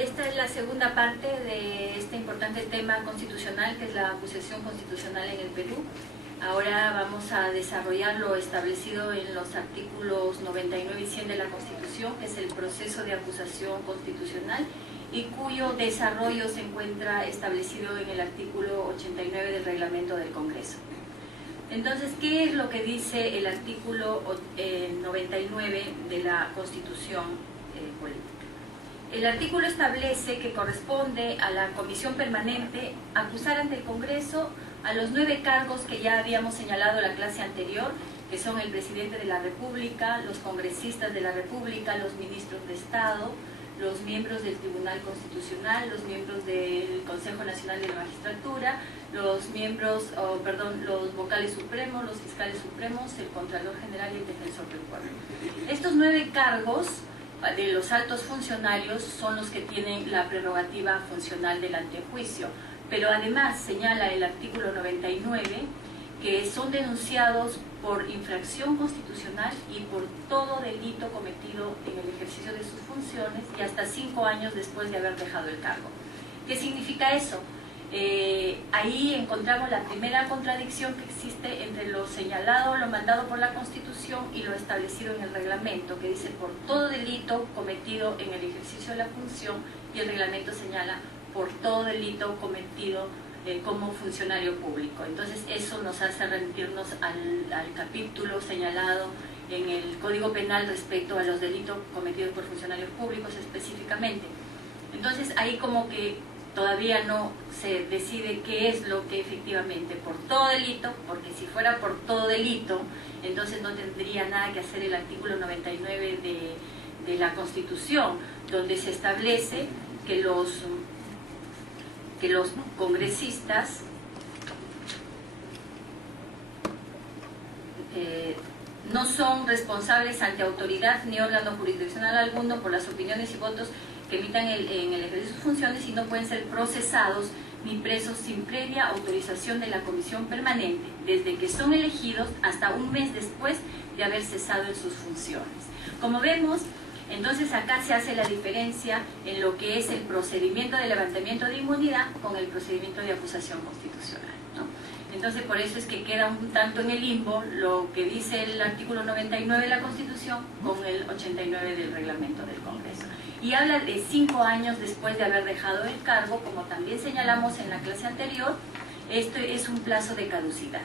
Esta es la segunda parte de este importante tema constitucional, que es la acusación constitucional en el Perú. Ahora vamos a desarrollar lo establecido en los artículos 99 y 100 de la Constitución, que es el proceso de acusación constitucional, y cuyo desarrollo se encuentra establecido en el artículo 89 del Reglamento del Congreso. Entonces, ¿qué es lo que dice el artículo 99 de la Constitución política? El artículo establece que corresponde a la Comisión Permanente acusar ante el Congreso a los 9 cargos que ya habíamos señalado en la clase anterior, que son el Presidente de la República, los congresistas de la República, los ministros de Estado, los miembros del Tribunal Constitucional, los miembros del Consejo Nacional de la Magistratura, los vocales supremos, los fiscales supremos, el Contralor General y el Defensor del Pueblo. Estos 9 cargos de los altos funcionarios son los que tienen la prerrogativa funcional del antejuicio, pero además señala el artículo 99 que son denunciados por infracción constitucional y por todo delito cometido en el ejercicio de sus funciones y hasta 5 años después de haber dejado el cargo. ¿Qué significa eso? Ahí encontramos la primera contradicción que existe entre lo señalado, lo mandado por la Constitución y lo establecido en el reglamento, que dice por todo delito cometido en el ejercicio de la función, y el reglamento señala por todo delito cometido como funcionario público. Entonces eso nos hace remitirnos al capítulo señalado en el Código Penal respecto a los delitos cometidos por funcionarios públicos específicamente. Entonces ahí como que todavía no se decide qué es lo que efectivamente por todo delito, porque si fuera por todo delito, entonces no tendría nada que hacer el artículo 99 de la Constitución, donde se establece que los congresistas no son responsables ante autoridad ni órgano jurisdiccional alguno por las opiniones y votos que emitan en el ejercicio de sus funciones, y no pueden ser procesados ni presos sin previa autorización de la Comisión Permanente, desde que son elegidos hasta un mes después de haber cesado en sus funciones. Como vemos, entonces acá se hace la diferencia en lo que es el procedimiento de levantamiento de inmunidad con el procedimiento de acusación constitucional, ¿no? Entonces por eso es que queda un tanto en el limbo lo que dice el artículo 99 de la Constitución con el 89 del Reglamento del Congreso. Y habla de 5 años después de haber dejado el cargo, como también señalamos en la clase anterior. Esto es un plazo de caducidad.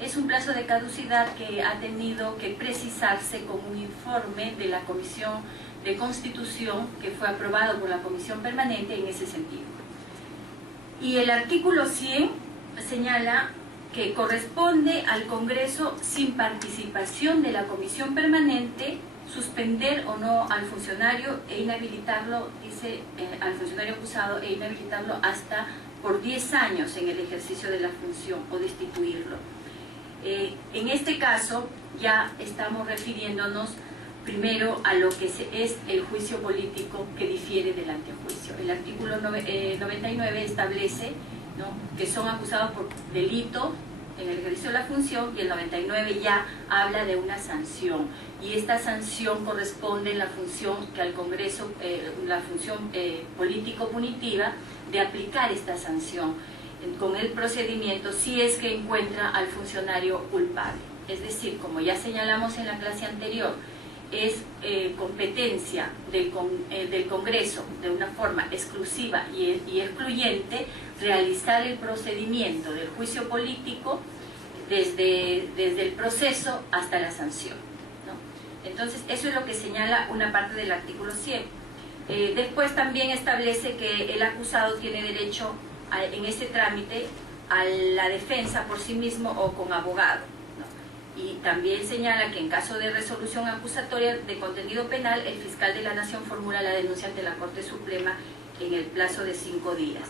Es un plazo de caducidad que ha tenido que precisarse con un informe de la Comisión de Constitución que fue aprobado por la Comisión Permanente en ese sentido. Y el artículo 100 señala que corresponde al Congreso, sin participación de la Comisión Permanente, suspender o no al funcionario e inhabilitarlo, dice al funcionario acusado, e inhabilitarlo hasta por 10 años en el ejercicio de la función o destituirlo. En este caso ya estamos refiriéndonos primero a lo que es el juicio político que difiere del antejuicio. El artículo 99 establece, ¿no?, que son acusados por delito en el ejercicio de la función, y el 99 ya habla de una sanción, y esta sanción corresponde en la función que al Congreso, la función político-punitiva, de aplicar esta sanción con el procedimiento si es que encuentra al funcionario culpable. Es decir, como ya señalamos en la clase anterior, es competencia del Congreso de una forma exclusiva y excluyente realizar el procedimiento del juicio político desde el proceso hasta la sanción, ¿no? Entonces eso es lo que señala una parte del artículo 100. Después también establece que el acusado tiene derecho en este trámite a la defensa por sí mismo o con abogado, ¿no? Y también señala que en caso de resolución acusatoria de contenido penal, el fiscal de la Nación formula la denuncia ante la Corte Suprema en el plazo de 5 días.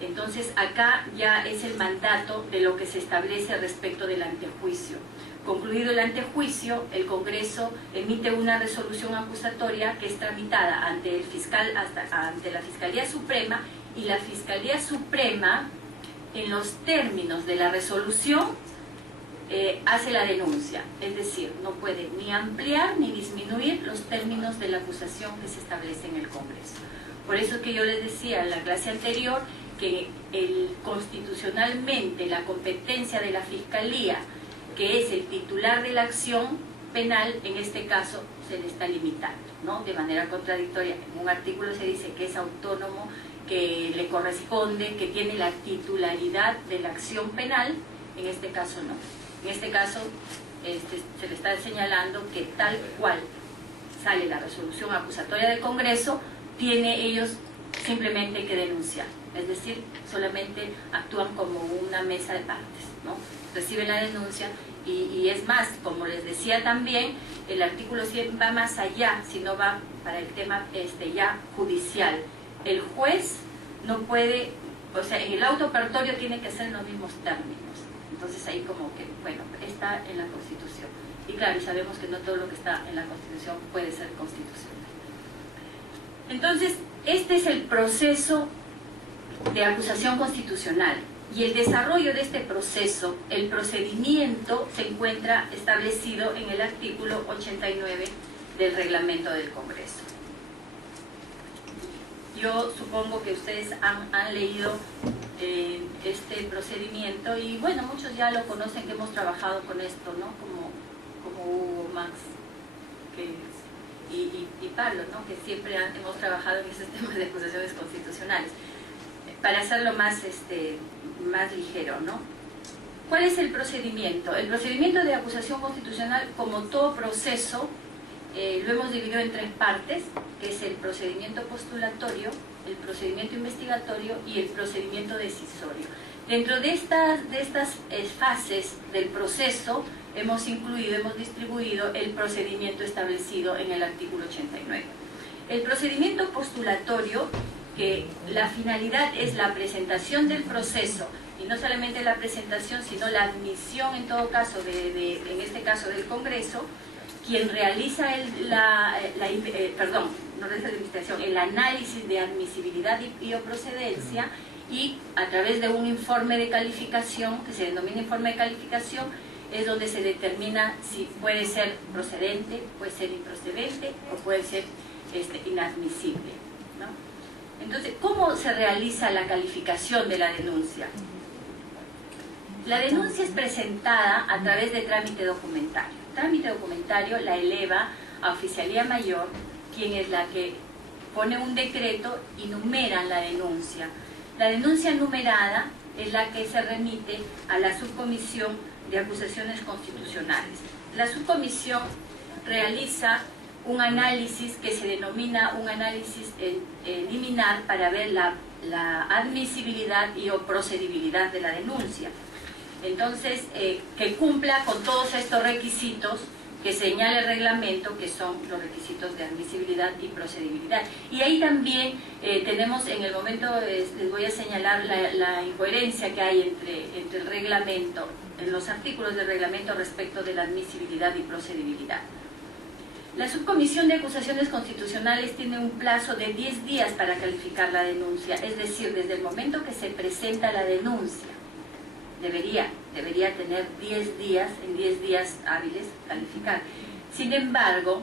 Entonces acá ya es el mandato de lo que se establece respecto del antejuicio. Concluido el antejuicio, el Congreso emite una resolución acusatoria que es tramitada ante el fiscal, ante la Fiscalía Suprema, y la Fiscalía Suprema, en los términos de la resolución, hace la denuncia. Es decir, no puede ni ampliar ni disminuir los términos de la acusación que se establece en el Congreso. Por eso que yo les decía en la clase anterior que constitucionalmente la competencia de la Fiscalía, que es el titular de la acción penal, en este caso se le está limitando, ¿no? De manera contradictoria. En un artículo se dice que es autónomo, que le corresponde, que tiene la titularidad de la acción penal, en este caso no. En este caso se le está señalando que tal cual sale la resolución acusatoria del Congreso, tiene ellos simplemente que denunciar, es decir, solamente actúan como una mesa de partes, ¿no? Reciben la denuncia y es más, como les decía también, el artículo 100 va más allá, sino va para el tema ya judicial. El juez no puede, o sea, en el auto operatorio tiene que ser en los mismos términos. Entonces ahí como que, bueno, está en la Constitución. Y claro, sabemos que no todo lo que está en la Constitución puede ser constitucional. Entonces, este es el proceso de acusación constitucional. Y el desarrollo de este proceso, el procedimiento, se encuentra establecido en el artículo 89 del reglamento del Congreso. Yo supongo que ustedes han leído este procedimiento y bueno, muchos ya lo conocen, que hemos trabajado con esto, ¿no? Como Hugo, Max y Pablo, ¿no? Que siempre hemos trabajado en esos temas de acusaciones constitucionales, para hacerlo más ligero, ¿no? ¿Cuál es el procedimiento? El procedimiento de acusación constitucional, como todo proceso, lo hemos dividido en tres partes, que es el procedimiento postulatorio, el procedimiento investigatorio y el procedimiento decisorio. Dentro de estas fases del proceso hemos distribuido el procedimiento establecido en el artículo 89. El procedimiento postulatorio, que la finalidad es la presentación del proceso, y no solamente la presentación, sino la admisión en todo caso, en este caso del Congreso, quien realiza el análisis de admisibilidad y o procedencia, y a través de un informe de calificación, que se denomina informe de calificación, es donde se determina si puede ser procedente, puede ser improcedente o puede ser inadmisible, ¿no? Entonces, ¿cómo se realiza la calificación de la denuncia? La denuncia es presentada a través de trámite documentario. Trámite documentario la eleva a Oficialía Mayor, quien es la que pone un decreto y numeran la denuncia. La denuncia numerada es la que se remite a la subcomisión de acusaciones constitucionales. La subcomisión realiza un análisis que se denomina un análisis liminar para ver la admisibilidad y o procedibilidad de la denuncia. Entonces, que cumpla con todos estos requisitos que señala el reglamento, que son los requisitos de admisibilidad y procedibilidad. Y ahí también tenemos, en el momento les voy a señalar la incoherencia que hay entre el reglamento, en los artículos del reglamento respecto de la admisibilidad y procedibilidad. La subcomisión de acusaciones constitucionales tiene un plazo de 10 días para calificar la denuncia, es decir, desde el momento que se presenta la denuncia. Debería tener 10 días, en 10 días hábiles, calificar. Sin embargo,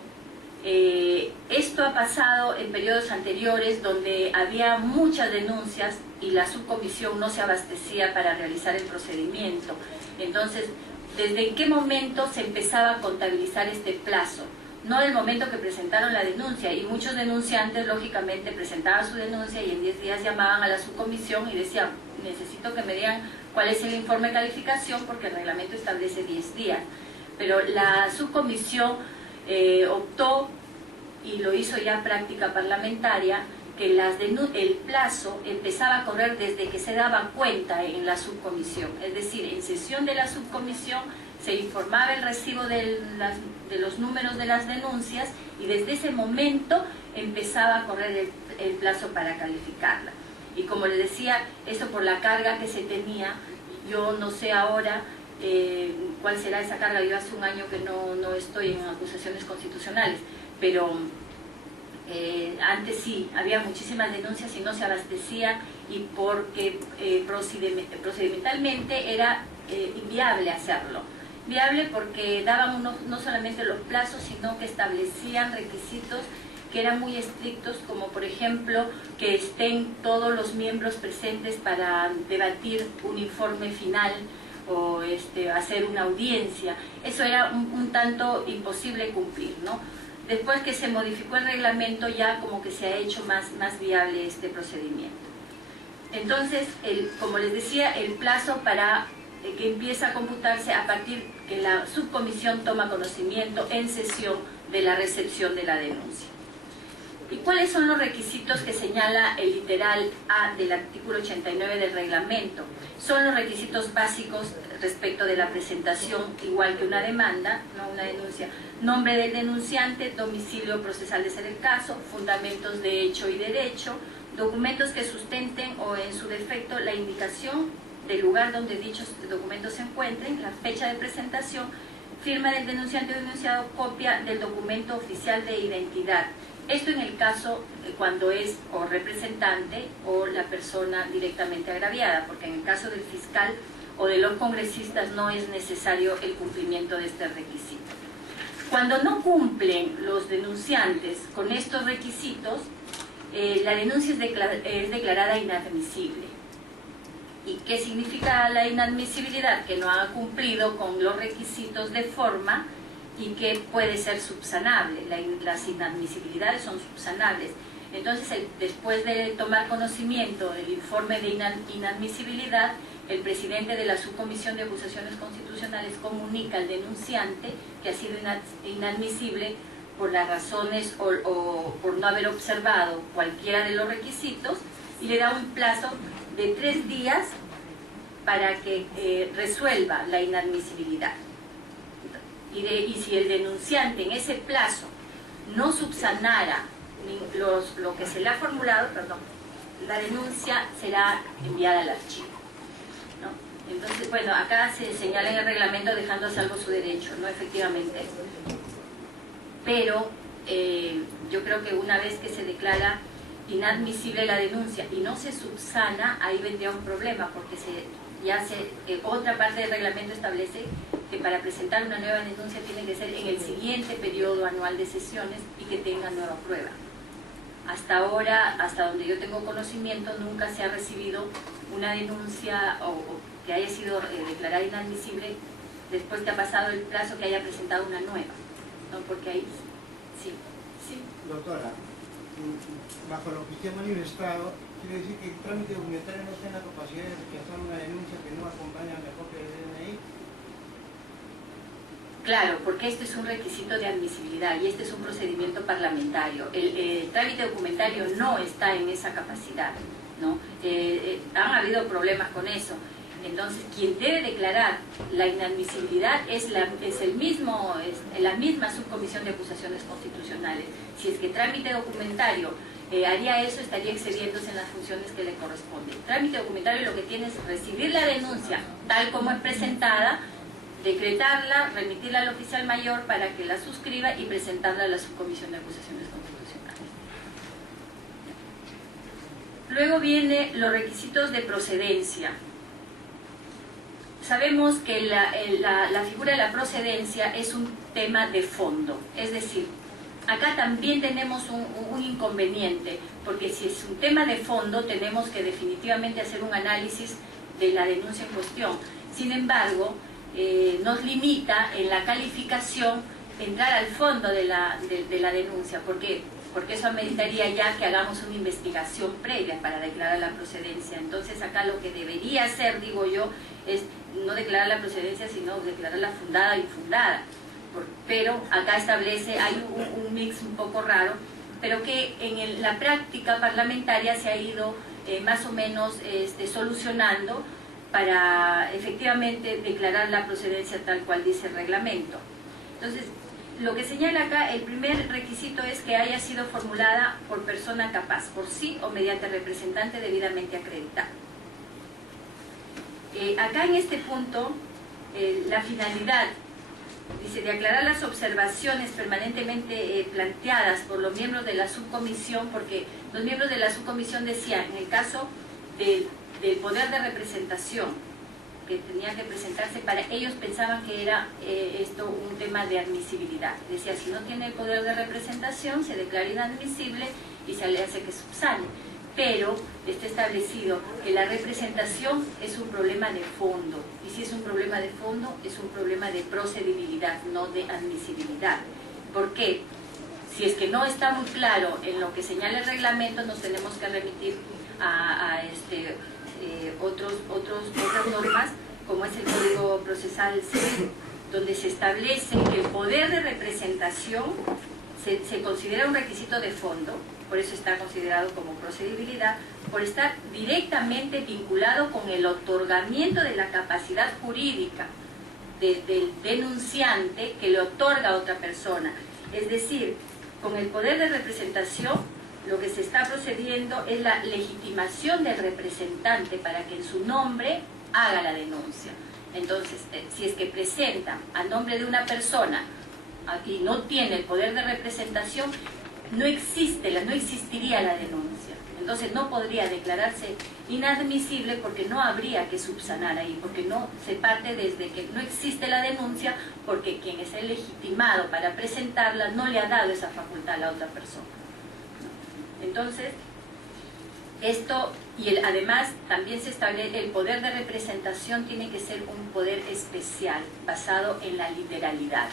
esto ha pasado en periodos anteriores donde había muchas denuncias y la subcomisión no se abastecía para realizar el procedimiento. Entonces, ¿desde qué momento se empezaba a contabilizar este plazo? No del momento que presentaron la denuncia, y muchos denunciantes lógicamente presentaban su denuncia y en 10 días llamaban a la subcomisión y decían, necesito que me digan cuál es el informe de calificación porque el reglamento establece 10 días. Pero la subcomisión optó, y lo hizo ya práctica parlamentaria, que el plazo empezaba a correr desde que se daba cuenta en la subcomisión. Es decir, en sesión de la subcomisión se informaba el recibo de los números de las denuncias y desde ese momento empezaba a correr el plazo para calificarla. Y como les decía, eso por la carga que se tenía, yo no sé ahora cuál será esa carga. Yo hace un año que no estoy en acusaciones constitucionales, pero antes sí, había muchísimas denuncias y no se abastecía, y porque procedimentalmente era inviable hacerlo. Viable porque daban no solamente los plazos, sino que establecían requisitos que eran muy estrictos, como por ejemplo que estén todos los miembros presentes para debatir un informe final o hacer una audiencia. Eso era un tanto imposible cumplir, ¿no? Después que se modificó el reglamento, ya como que se ha hecho más viable este procedimiento. Entonces, como les decía, el plazo para que empieza a computarse a partir que la subcomisión toma conocimiento en sesión de la recepción de la denuncia. ¿Y cuáles son los requisitos que señala el literal A del artículo 89 del reglamento? Son los requisitos básicos respecto de la presentación, igual que una demanda, no una denuncia: nombre del denunciante, domicilio procesal de ser el caso, fundamentos de hecho y derecho, documentos que sustenten o en su defecto la indicación del lugar donde dichos documentos se encuentren, la fecha de presentación, firma del denunciante o denunciado, copia del documento oficial de identidad. Esto en el caso cuando es o representante o la persona directamente agraviada, porque en el caso del fiscal o de los congresistas no es necesario el cumplimiento de este requisito. Cuando no cumplen los denunciantes con estos requisitos, la denuncia es declarada inadmisible. ¿Y qué significa la inadmisibilidad? Que no ha cumplido con los requisitos de forma y que puede ser subsanable. Las inadmisibilidades son subsanables. Entonces, después de tomar conocimiento del informe de inadmisibilidad, el presidente de la Subcomisión de Acusaciones Constitucionales comunica al denunciante que ha sido inadmisible por las razones o por no haber observado cualquiera de los requisitos, y le da un plazo de 3 días para que resuelva la inadmisibilidad. Y si el denunciante en ese plazo no subsanara lo que se le ha formulado, la denuncia será enviada al archivo, ¿no? Entonces, bueno, acá se señala en el reglamento dejando a salvo su derecho, ¿no? Efectivamente. Pero yo creo que una vez que se declara inadmisible la denuncia y no se subsana, ahí vendría un problema, porque otra parte del reglamento establece que para presentar una nueva denuncia tiene que ser en el siguiente periodo anual de sesiones y que tenga nueva prueba. Hasta ahora, hasta donde yo tengo conocimiento, nunca se ha recibido una denuncia o que haya sido declarada inadmisible después que ha pasado el plazo que haya presentado una nueva, ¿no? Porque ahí sí. Doctora, bajo lo que usted ha manifestado, quiere decir que el trámite documentario no tiene la capacidad de rechazar una denuncia que no acompaña la copia del DNI. Claro, porque este es un requisito de admisibilidad y este es un procedimiento parlamentario. El trámite documentario no está en esa capacidad, ¿no? Han habido problemas con eso. Entonces, quien debe declarar la inadmisibilidad es la misma Subcomisión de Acusaciones Constitucionales. Si es que trámite documentario haría eso, estaría excediéndose en las funciones que le corresponden. Trámite documentario lo que tiene es recibir la denuncia tal como es presentada, decretarla, remitirla al oficial mayor para que la suscriba y presentarla a la Subcomisión de Acusaciones Constitucionales. Luego vienen los requisitos de procedencia. Sabemos que la figura de la procedencia es un tema de fondo, es decir, acá también tenemos un inconveniente, porque si es un tema de fondo tenemos que definitivamente hacer un análisis de la denuncia en cuestión. Sin embargo, nos limita en la calificación entrar al fondo de la denuncia. ¿Por qué? Porque eso ameritaría ya que hagamos una investigación previa para declarar la procedencia. Entonces acá lo que debería hacer, digo yo, es no declarar la procedencia, sino declararla fundada e infundada. Pero acá establece, hay un mix un poco raro, pero que en la práctica parlamentaria se ha ido más o menos solucionando para efectivamente declarar la procedencia tal cual dice el reglamento. Entonces, lo que señala acá, el primer requisito es que haya sido formulada por persona capaz, por sí o mediante representante debidamente acreditado. Acá en este punto, la finalidad, dice, de aclarar las observaciones permanentemente planteadas por los miembros de la subcomisión, porque los miembros de la subcomisión decían, en el caso del poder de representación, que tenía que presentarse, para ellos pensaban que era esto un tema de admisibilidad. Decía, si no tiene el poder de representación, se declara inadmisible y se le hace que subsane. Pero está establecido que la representación es un problema de fondo, y si es un problema de fondo, es un problema de procedibilidad, no de admisibilidad. ¿Por qué? Si es que no está muy claro en lo que señala el reglamento, nos tenemos que remitir a otras normas, como es el Código Procesal Civil, donde se establece que el poder de representación se considera un requisito de fondo, por eso está considerado como procedibilidad, por estar directamente vinculado con el otorgamiento de la capacidad jurídica del denunciante que le otorga a otra persona. Es decir, con el poder de representación, lo que se está procediendo es la legitimación del representante para que en su nombre haga la denuncia. Entonces, si es que presenta a nombre de una persona y no tiene el poder de representación, no existiría la denuncia. Entonces no podría declararse inadmisible porque no habría que subsanar ahí, porque no se parte desde que no existe la denuncia, porque quien es el legitimado para presentarla no le ha dado esa facultad a la otra persona. Entonces, esto, y además también se establece, el poder de representación tiene que ser un poder especial, basado en la literalidad,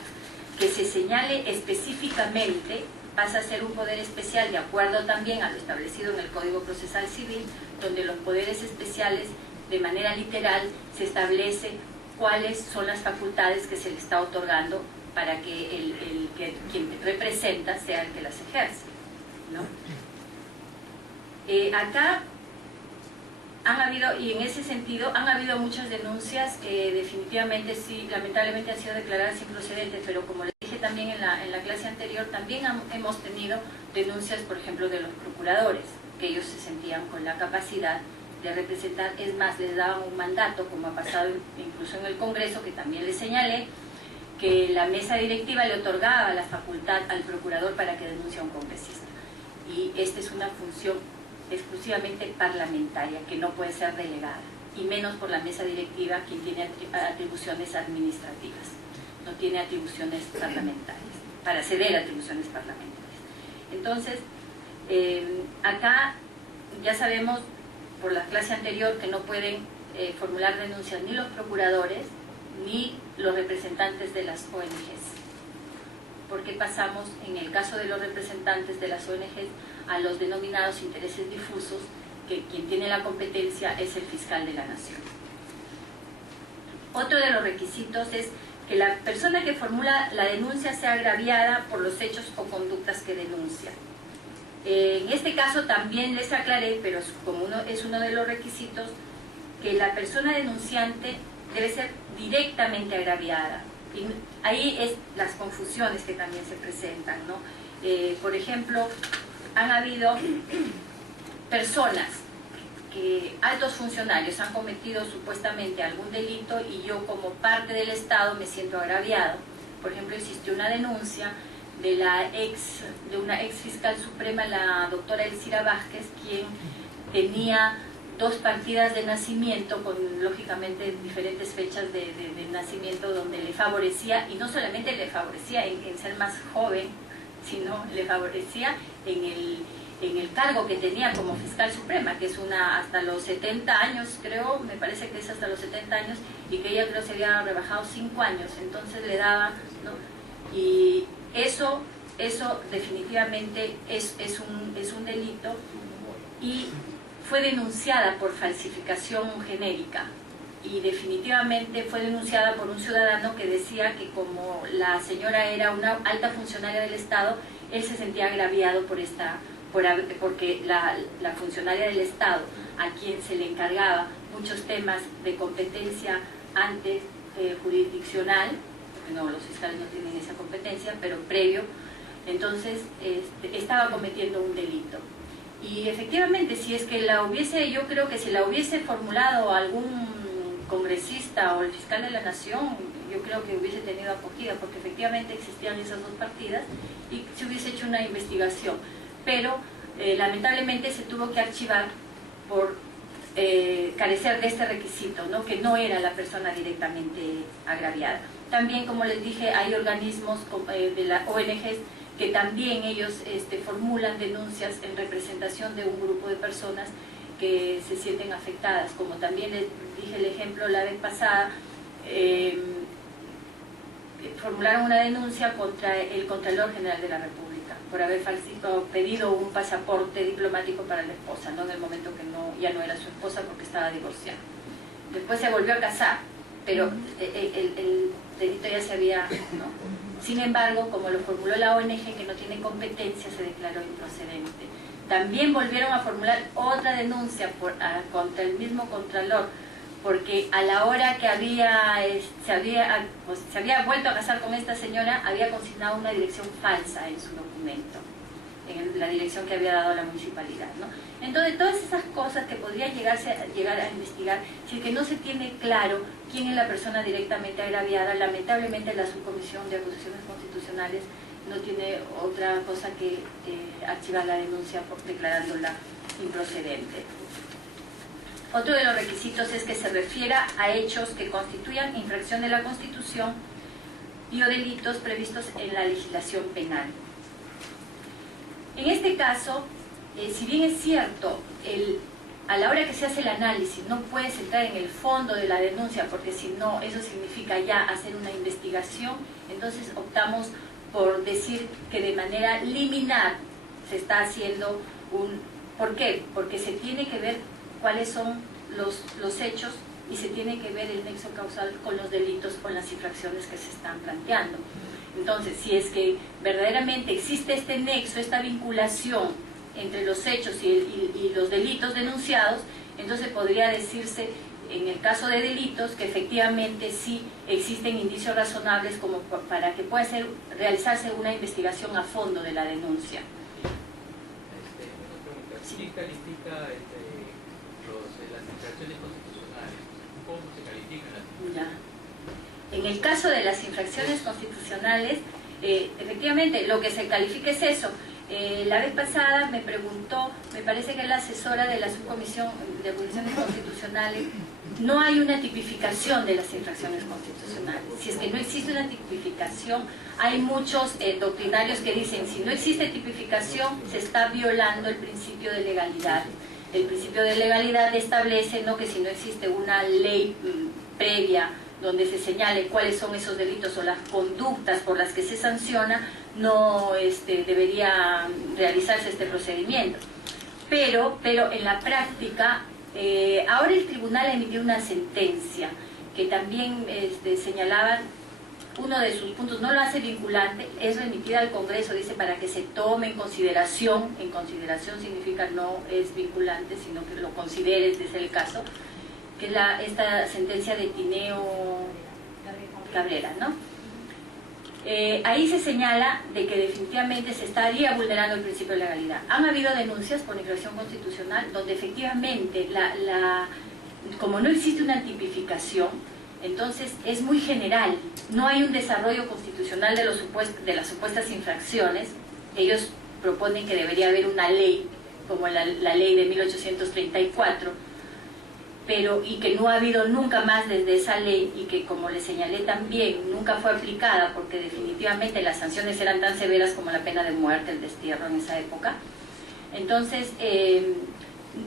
que se señale específicamente, pasa a ser un poder especial de acuerdo también a lo establecido en el Código Procesal Civil, donde los poderes especiales, de manera literal, se establece cuáles son las facultades que se le está otorgando para que quien representa sea el que las ejerce, ¿no? Acá han habido, y en ese sentido, han habido muchas denuncias que definitivamente sí, lamentablemente han sido declaradas improcedentes, pero como les dije también en la clase anterior, también hemos tenido denuncias, por ejemplo, de los procuradores, que ellos se sentían con la capacidad de representar, es más, les daban un mandato, como ha pasado incluso en el Congreso, que también les señalé, que la mesa directiva le otorgaba la facultad al procurador para que denuncie a un congresista. Y esta es una función exclusivamente parlamentaria, que no puede ser delegada, y menos por la mesa directiva, quien tiene atribuciones administrativas, no tiene atribuciones parlamentarias, para ceder atribuciones parlamentarias. Entonces, acá ya sabemos por la clase anterior que no pueden formular denuncias ni los procuradores ni los representantes de las ONGs. Porque pasamos, en el caso de los representantes de las ONGs, a los denominados intereses difusos, que quien tiene la competencia es el fiscal de la nación. Otro de los requisitos es que la persona que formula la denuncia sea agraviada por los hechos o conductas que denuncia. En este caso también les aclaré, pero como es uno de los requisitos, que la persona denunciante debe ser directamente agraviada. Y ahí es las confusiones que también se presentan, ¿no? Por ejemplo, han habido personas que altos funcionarios han cometido supuestamente algún delito y yo como parte del Estado me siento agraviado. Por ejemplo, existió una denuncia de una ex fiscal suprema, la doctora Elcira Vázquez, quien tenía 2 partidas de nacimiento con lógicamente diferentes fechas de nacimiento, donde le favorecía, y no solamente le favorecía en ser más joven, sino le favorecía en el cargo que tenía como fiscal suprema, que es hasta los 70 años, creo, me parece que es hasta los 70 años, y que ella creo se había rebajado 5 años, entonces le daba, ¿no? Y eso definitivamente es un delito, y fue denunciada por falsificación genérica, y definitivamente fue denunciada por un ciudadano que decía que como la señora era una alta funcionaria del Estado, él se sentía agraviado porque la funcionaria del Estado, a quien se le encargaba muchos temas de competencia antes jurisdiccional, porque no, los fiscales no tienen esa competencia, pero previo, entonces estaba cometiendo un delito. Y efectivamente, si es que yo creo que si la hubiese formulado algún congresista o el fiscal de la nación, yo creo que hubiese tenido acogida, porque efectivamente existían esas 2 partidas y se hubiese hecho una investigación. Pero lamentablemente se tuvo que archivar por carecer de este requisito, ¿no? Que no era la persona directamente agraviada. También, como les dije, hay organismos de las ONGs que también ellos formulan denuncias en representación de un grupo de personas que se sienten afectadas, como también les dije el ejemplo la vez pasada, formularon una denuncia contra el Contralor General de la República por haber pedido un pasaporte diplomático para la esposa, ¿no? En el momento que ya no era su esposa porque estaba divorciada. Después se volvió a casar, pero el delito ya se había, ¿no? Sin embargo, como lo formuló la ONG, que no tiene competencia, se declaró improcedente. También volvieron a formular otra denuncia contra el mismo Contralor, porque a la hora que se había vuelto a casar con esta señora, había consignado una dirección falsa en su documento, en la dirección que había dado la municipalidad, ¿no? Entonces, todas esas cosas que podrían llegar a investigar, si es que no se tiene claro quién es la persona directamente agraviada, lamentablemente la Subcomisión de Acusaciones Constitucionales no tiene otra cosa que archivar la denuncia declarándola improcedente. Otro de los requisitos es que se refiera a hechos que constituyan infracción de la Constitución y o delitos previstos en la legislación penal. En este caso, si bien es cierto, a la hora que se hace el análisis no puedes entrar en el fondo de la denuncia, porque si no, eso significa ya hacer una investigación, entonces optamos por decir que de manera liminar se está haciendo ¿por qué? Porque se tiene que ver cuáles son los hechos y se tiene que ver el nexo causal con los delitos, con las infracciones que se están planteando. Entonces, si es que verdaderamente existe este nexo, esta vinculación entre los hechos y los delitos denunciados, entonces podría decirse, en el caso de delitos, que efectivamente sí existen indicios razonables como para que pueda realizarse una investigación a fondo de la denuncia. ¿Quién califica las infracciones constitucionales? ¿Cómo se califican las infracciones? Ya. En el caso de las infracciones constitucionales, efectivamente, lo que se califica es eso. La vez pasada me preguntó, me parece que es la asesora de la Subcomisión de Acusaciones Constitucionales, no hay una tipificación de las infracciones constitucionales. Si es que no existe una tipificación, hay muchos doctrinarios que dicen, si no existe tipificación, se está violando el principio de legalidad. El principio de legalidad establece, ¿no?, que si no existe una ley previa donde se señale cuáles son esos delitos o las conductas por las que se sanciona, no debería realizarse este procedimiento. Pero en la práctica, ahora el tribunal emitió una sentencia que también señalaba uno de sus puntos, no lo hace vinculante, es remitida al Congreso, dice, para que se tome en consideración significa no es vinculante, sino que lo consideres, es el caso, que es esta sentencia de Tineo Cabrera, ¿no? Ahí se señala de que definitivamente se estaría vulnerando el principio de legalidad. Han habido denuncias por infracción constitucional donde efectivamente, como no existe una tipificación, entonces es muy general, no hay un desarrollo constitucional de las supuestas infracciones. Ellos proponen que debería haber una ley, como la ley de 1834, y que no ha habido nunca más desde esa ley, y que, como les señalé también, nunca fue aplicada porque definitivamente las sanciones eran tan severas como la pena de muerte, el destierro en esa época. Entonces,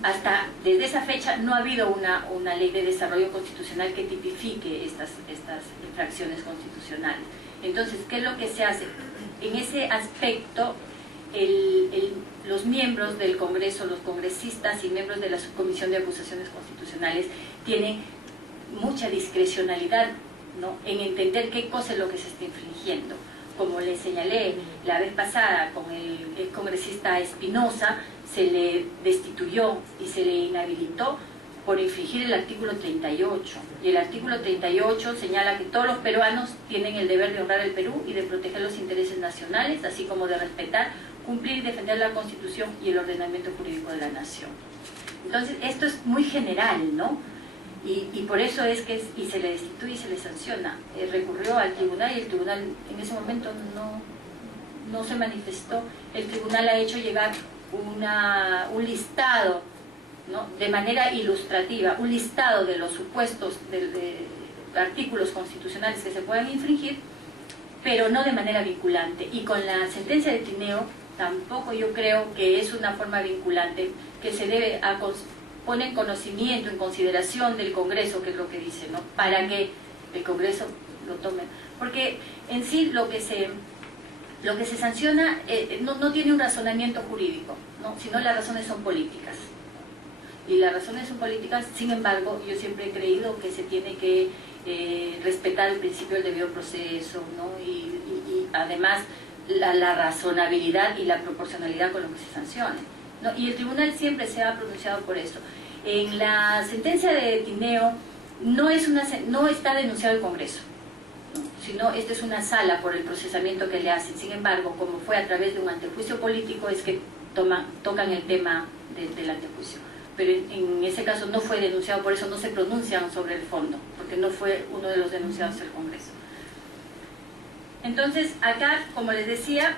hasta desde esa fecha no ha habido una ley de desarrollo constitucional que tipifique estas infracciones constitucionales. Entonces, ¿qué es lo que se hace? En ese aspecto, los miembros del Congreso, los congresistas y miembros de la Subcomisión de Acusaciones Constitucionales tienen mucha discrecionalidad, ¿no?, en entender qué cosa es lo que se está infringiendo. Como les señalé la vez pasada con el congresista Espinosa, se le destituyó y se le inhabilitó por infringir el artículo 38. Y el artículo 38 señala que todos los peruanos tienen el deber de honrar el Perú y de proteger los intereses nacionales, así como de respetar, cumplir y defender la Constitución y el ordenamiento jurídico de la nación. Entonces, esto es muy general, ¿no? Y por eso es que y se le destituye y se le sanciona. Recurrió al tribunal y el tribunal en ese momento no se manifestó. El tribunal ha hecho llegar un listado ¿no?, de manera ilustrativa, un listado de los supuestos de artículos constitucionales que se puedan infringir, pero no de manera vinculante. Y con la sentencia de Tineo tampoco yo creo que es una forma vinculante, que se debe poner en conocimiento, en consideración del Congreso, que es lo que dice, ¿no?, para que el Congreso lo tome. Porque en sí lo que se sanciona no tiene un razonamiento jurídico, ¿no?, sino las razones son políticas. Y las razones son políticas, sin embargo, yo siempre he creído que se tiene que respetar el principio del debido proceso, ¿no?, y además la razonabilidad y la proporcionalidad con lo que se sancione, ¿no? Y el tribunal siempre se ha pronunciado por eso. En la sentencia de Tineo no está denunciado el Congreso, ¿no?, sino esta es una sala por el procesamiento que le hacen. Sin embargo, como fue a través de un antejuicio político, es que tocan el tema del antejuicio. Pero en ese caso no fue denunciado, por eso no se pronuncian sobre el fondo, porque no fue uno de los denunciados del Congreso. Entonces, acá, como les decía,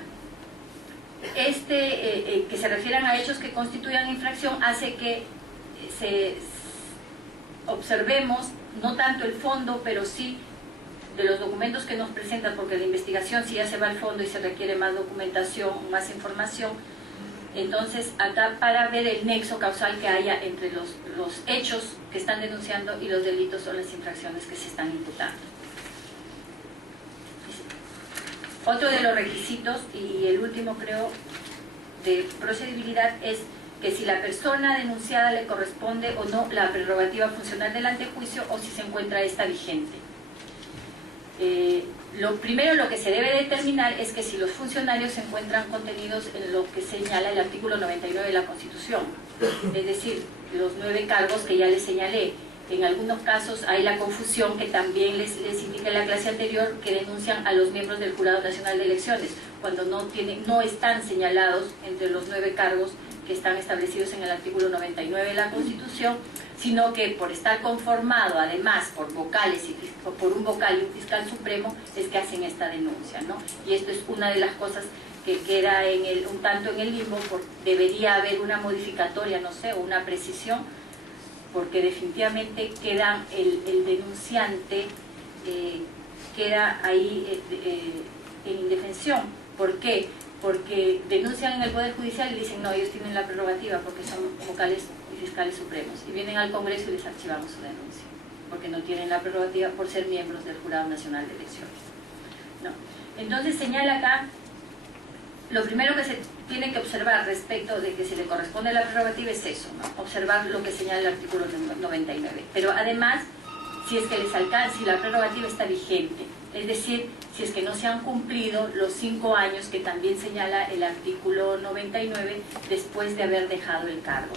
que se refieran a hechos que constituyan infracción hace que observemos no tanto el fondo, pero sí de los documentos que nos presentan, porque la investigación, si ya se va al fondo y se requiere más documentación, más información, entonces acá para ver el nexo causal que haya entre los hechos que están denunciando y los delitos o las infracciones que se están imputando. Otro de los requisitos, y el último creo, de procedibilidad es que si la persona denunciada le corresponde o no la prerrogativa funcional del antejuicio o si se encuentra esta vigente. Lo primero, lo que se debe determinar es que si los funcionarios se encuentran contenidos en lo que señala el artículo 99 de la Constitución, es decir, los 9 cargos que ya les señalé. En algunos casos hay la confusión que también les indica en la clase anterior, que denuncian a los miembros del Jurado Nacional de Elecciones, cuando no están señalados entre los 9 cargos que están establecidos en el artículo 99 de la Constitución, sino que por estar conformado además por vocales por un vocal y un fiscal supremo es que hacen esta denuncia, ¿no? Y esto es una de las cosas que queda un tanto en el limbo. Debería haber una modificatoria, no sé, o una precisión, porque definitivamente queda el denunciante queda ahí en indefensión. ¿Por qué? Porque denuncian en el Poder Judicial y dicen no, ellos tienen la prerrogativa porque son vocales y fiscales supremos, y vienen al Congreso y les archivamos su denuncia porque no tienen la prerrogativa por ser miembros del Jurado Nacional de Elecciones, ¿no? Entonces señala acá, lo primero que se tiene que observar respecto de que se le corresponde la prerrogativa es eso, ¿no?, observar lo que señala el artículo 99, pero además si es que les alcanza, si la prerrogativa está vigente, es decir, si es que no se han cumplido los 5 años que también señala el artículo 99 después de haber dejado el cargo.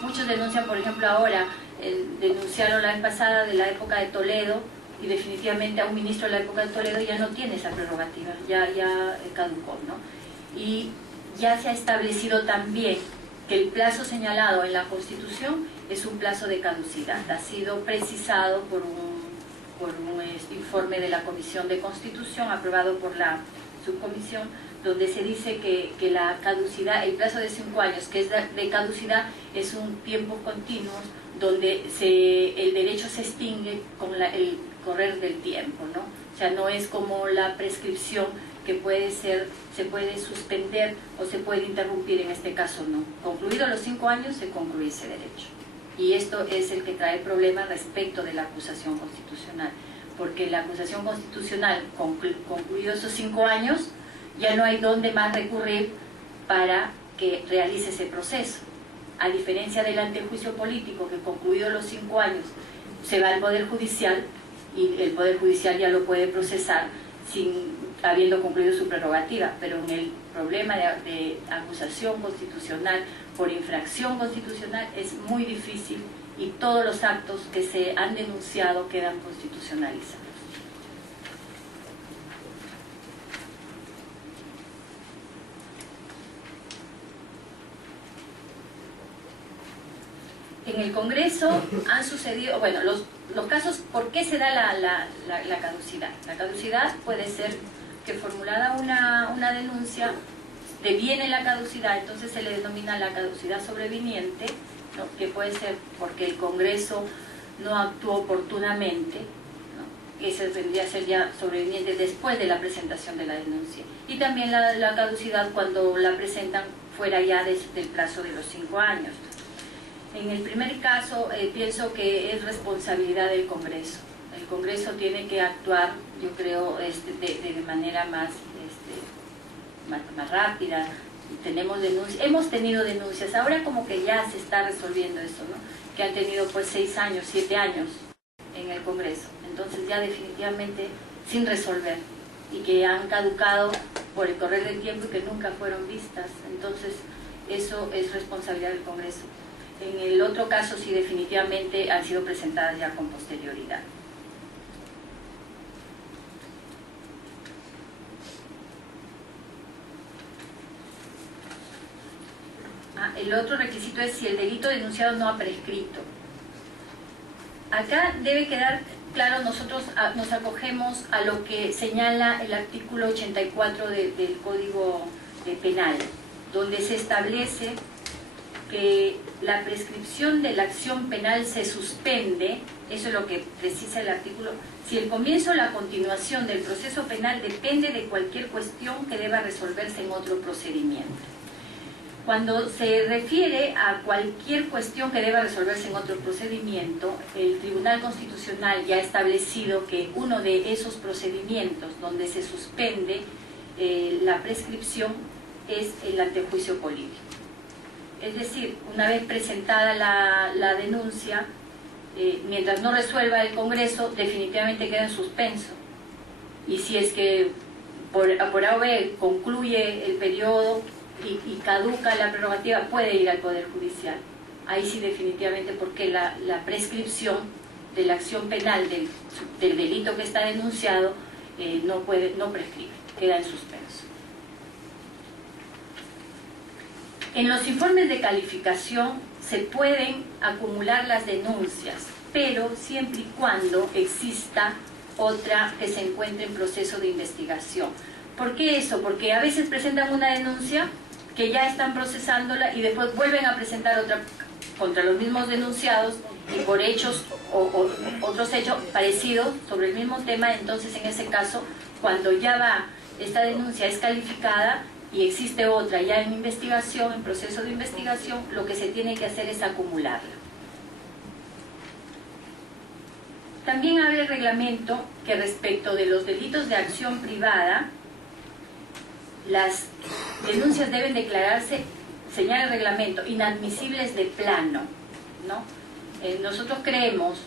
Muchos denuncian, por ejemplo, ahora, denunciaron la vez pasada de la época de Toledo, y definitivamente a un ministro de la época de Toledo ya no tiene esa prerrogativa, ya caducó, ¿no? Y ya se ha establecido también que el plazo señalado en la Constitución es un plazo de caducidad, ha sido precisado por un informe de la Comisión de Constitución aprobado por la subcomisión, donde se dice que la caducidad, el plazo de 5 años que es de caducidad, es un tiempo continuo donde el derecho se extingue con el correr del tiempo, ¿no? O sea, no es como la prescripción que se puede suspender o se puede interrumpir, en este caso no. Concluidos los 5 años se concluye ese derecho. Y esto es el que trae problemas respecto de la acusación constitucional, porque la acusación constitucional, concluidos esos 5 años, ya no hay dónde más recurrir para que realice ese proceso. A diferencia del antejuicio político, que concluidos los 5 años se va al Poder Judicial y el Poder Judicial ya lo puede procesar habiendo concluido su prerrogativa, pero en el problema de acusación constitucional por infracción constitucional es muy difícil y todos los actos que se han denunciado quedan constitucionalizados. En el Congreso han sucedido, bueno, los casos, ¿por qué se da la caducidad? La caducidad puede ser que formulada una denuncia, deviene la caducidad, entonces se le denomina la caducidad sobreviniente, ¿no? Que puede ser porque el Congreso no actuó oportunamente, ¿no? Ese vendría a ser ya sobreviviente después de la presentación de la denuncia. Y también la caducidad cuando la presentan fuera ya del plazo de los 5 años. En el primer caso, pienso que es responsabilidad del Congreso. El Congreso tiene que actuar, yo creo, de manera más rápida. Hemos tenido denuncias, ahora como que ya se está resolviendo eso, ¿no? Que han tenido pues 6 años, 7 años en el Congreso. Entonces ya definitivamente sin resolver y que han caducado por el correr del tiempo y que nunca fueron vistas. Entonces eso es responsabilidad del Congreso. En el otro caso sí definitivamente han sido presentadas ya con posterioridad. El otro requisito es si el delito denunciado no ha prescrito. Acá debe quedar claro, nosotros nos acogemos a lo que señala el artículo 84 del Código Penal, donde se establece que la prescripción de la acción penal se suspende, eso es lo que precisa el artículo, si el comienzo o la continuación del proceso penal depende de cualquier cuestión que deba resolverse en otro procedimiento. Cuando se refiere a cualquier cuestión que deba resolverse en otro procedimiento, el Tribunal Constitucional ya ha establecido que uno de esos procedimientos donde se suspende la prescripción es el antejuicio político. Es decir, una vez presentada la denuncia, mientras no resuelva el Congreso, definitivamente queda en suspenso. Y si es que por A o B concluye el periodo y caduca la prerrogativa, puede ir al Poder Judicial. Ahí sí definitivamente, porque la prescripción de la acción penal del delito que está denunciado no prescribe, queda en suspenso. En los informes de calificación se pueden acumular las denuncias, pero siempre y cuando exista otra que se encuentre en proceso de investigación. ¿Por qué eso? Porque a veces presentan una denuncia que ya están procesándola y después vuelven a presentar otra contra los mismos denunciados y por hechos o otros hechos parecidos sobre el mismo tema. Entonces, en ese caso, cuando ya esta denuncia es calificada y existe otra ya en investigación, en proceso de investigación, lo que se tiene que hacer es acumularla. También abre el reglamento que respecto de los delitos de acción privada, las denuncias deben declararse, señala el reglamento, inadmisibles de plano, ¿no? Nosotros creemos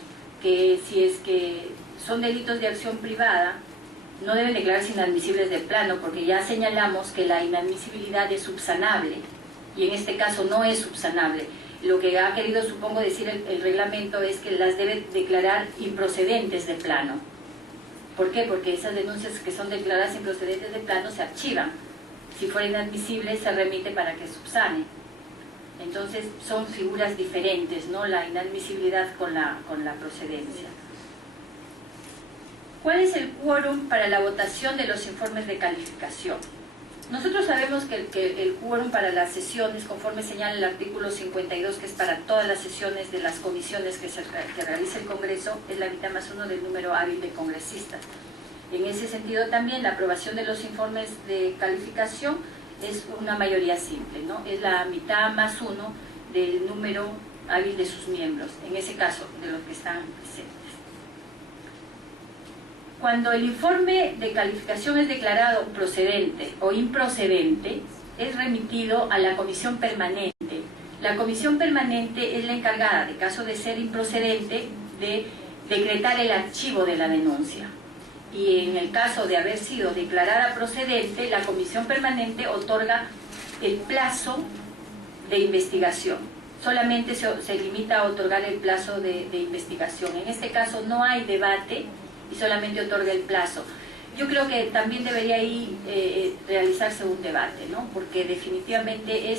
que si es que son delitos de acción privada, no deben declararse inadmisibles de plano, porque ya señalamos que la inadmisibilidad es subsanable, y en este caso no es subsanable. Lo que ha querido, supongo, decir el reglamento es que las debe declarar improcedentes de plano. ¿Por qué? Porque esas denuncias que son declaradas improcedentes de plano se archivan. Si fuera inadmisible, se remite para que subsane. Entonces, son figuras diferentes, ¿no? La inadmisibilidad con la procedencia. ¿Cuál es el quórum para la votación de los informes de calificación? Nosotros sabemos que el quórum para las sesiones, conforme señala el artículo 52, que es para todas las sesiones de las comisiones que realiza el Congreso, es la mitad más uno del número hábil de congresistas. En ese sentido también la aprobación de los informes de calificación es una mayoría simple, ¿no? Es la mitad más uno del número hábil de sus miembros, en ese caso, de los que están presentes. Cuando el informe de calificación es declarado procedente o improcedente, es remitido a la comisión permanente. La comisión permanente es la encargada, de caso de ser improcedente, de decretar el archivo de la denuncia. Y en el caso de haber sido declarada procedente, la comisión permanente otorga el plazo de investigación. Solamente se limita a otorgar el plazo de investigación. En este caso no hay debate y solamente otorga el plazo. Yo creo que también debería ahí realizarse un debate, ¿no? Porque definitivamente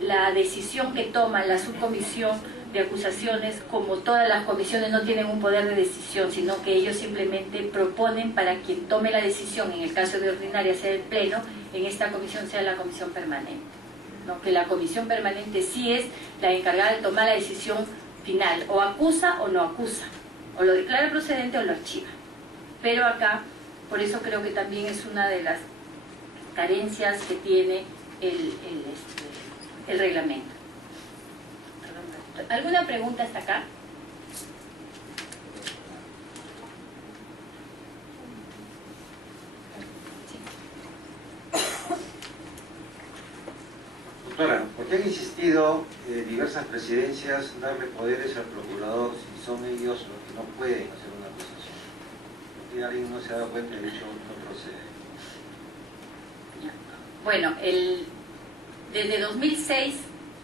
la decisión que toma la subcomisión de acusaciones, como todas las comisiones, no tienen un poder de decisión, sino que ellos simplemente proponen para quien tome la decisión, en el caso de ordinaria sea el Pleno, en esta comisión sea la comisión permanente. ¿no? Que la comisión permanente sí es la encargada de tomar la decisión final, o acusa o no acusa, o lo declara procedente o lo archiva. Pero acá, por eso creo que también es una de las carencias que tiene el reglamento. ¿Alguna pregunta hasta acá? Doctora, ¿por qué han insistido diversas presidencias en darle poderes al procurador si son ellos los que no pueden hacer una acusación? ¿Por qué alguien no se ha dado cuenta del hecho no procede? Bueno, desde 2006,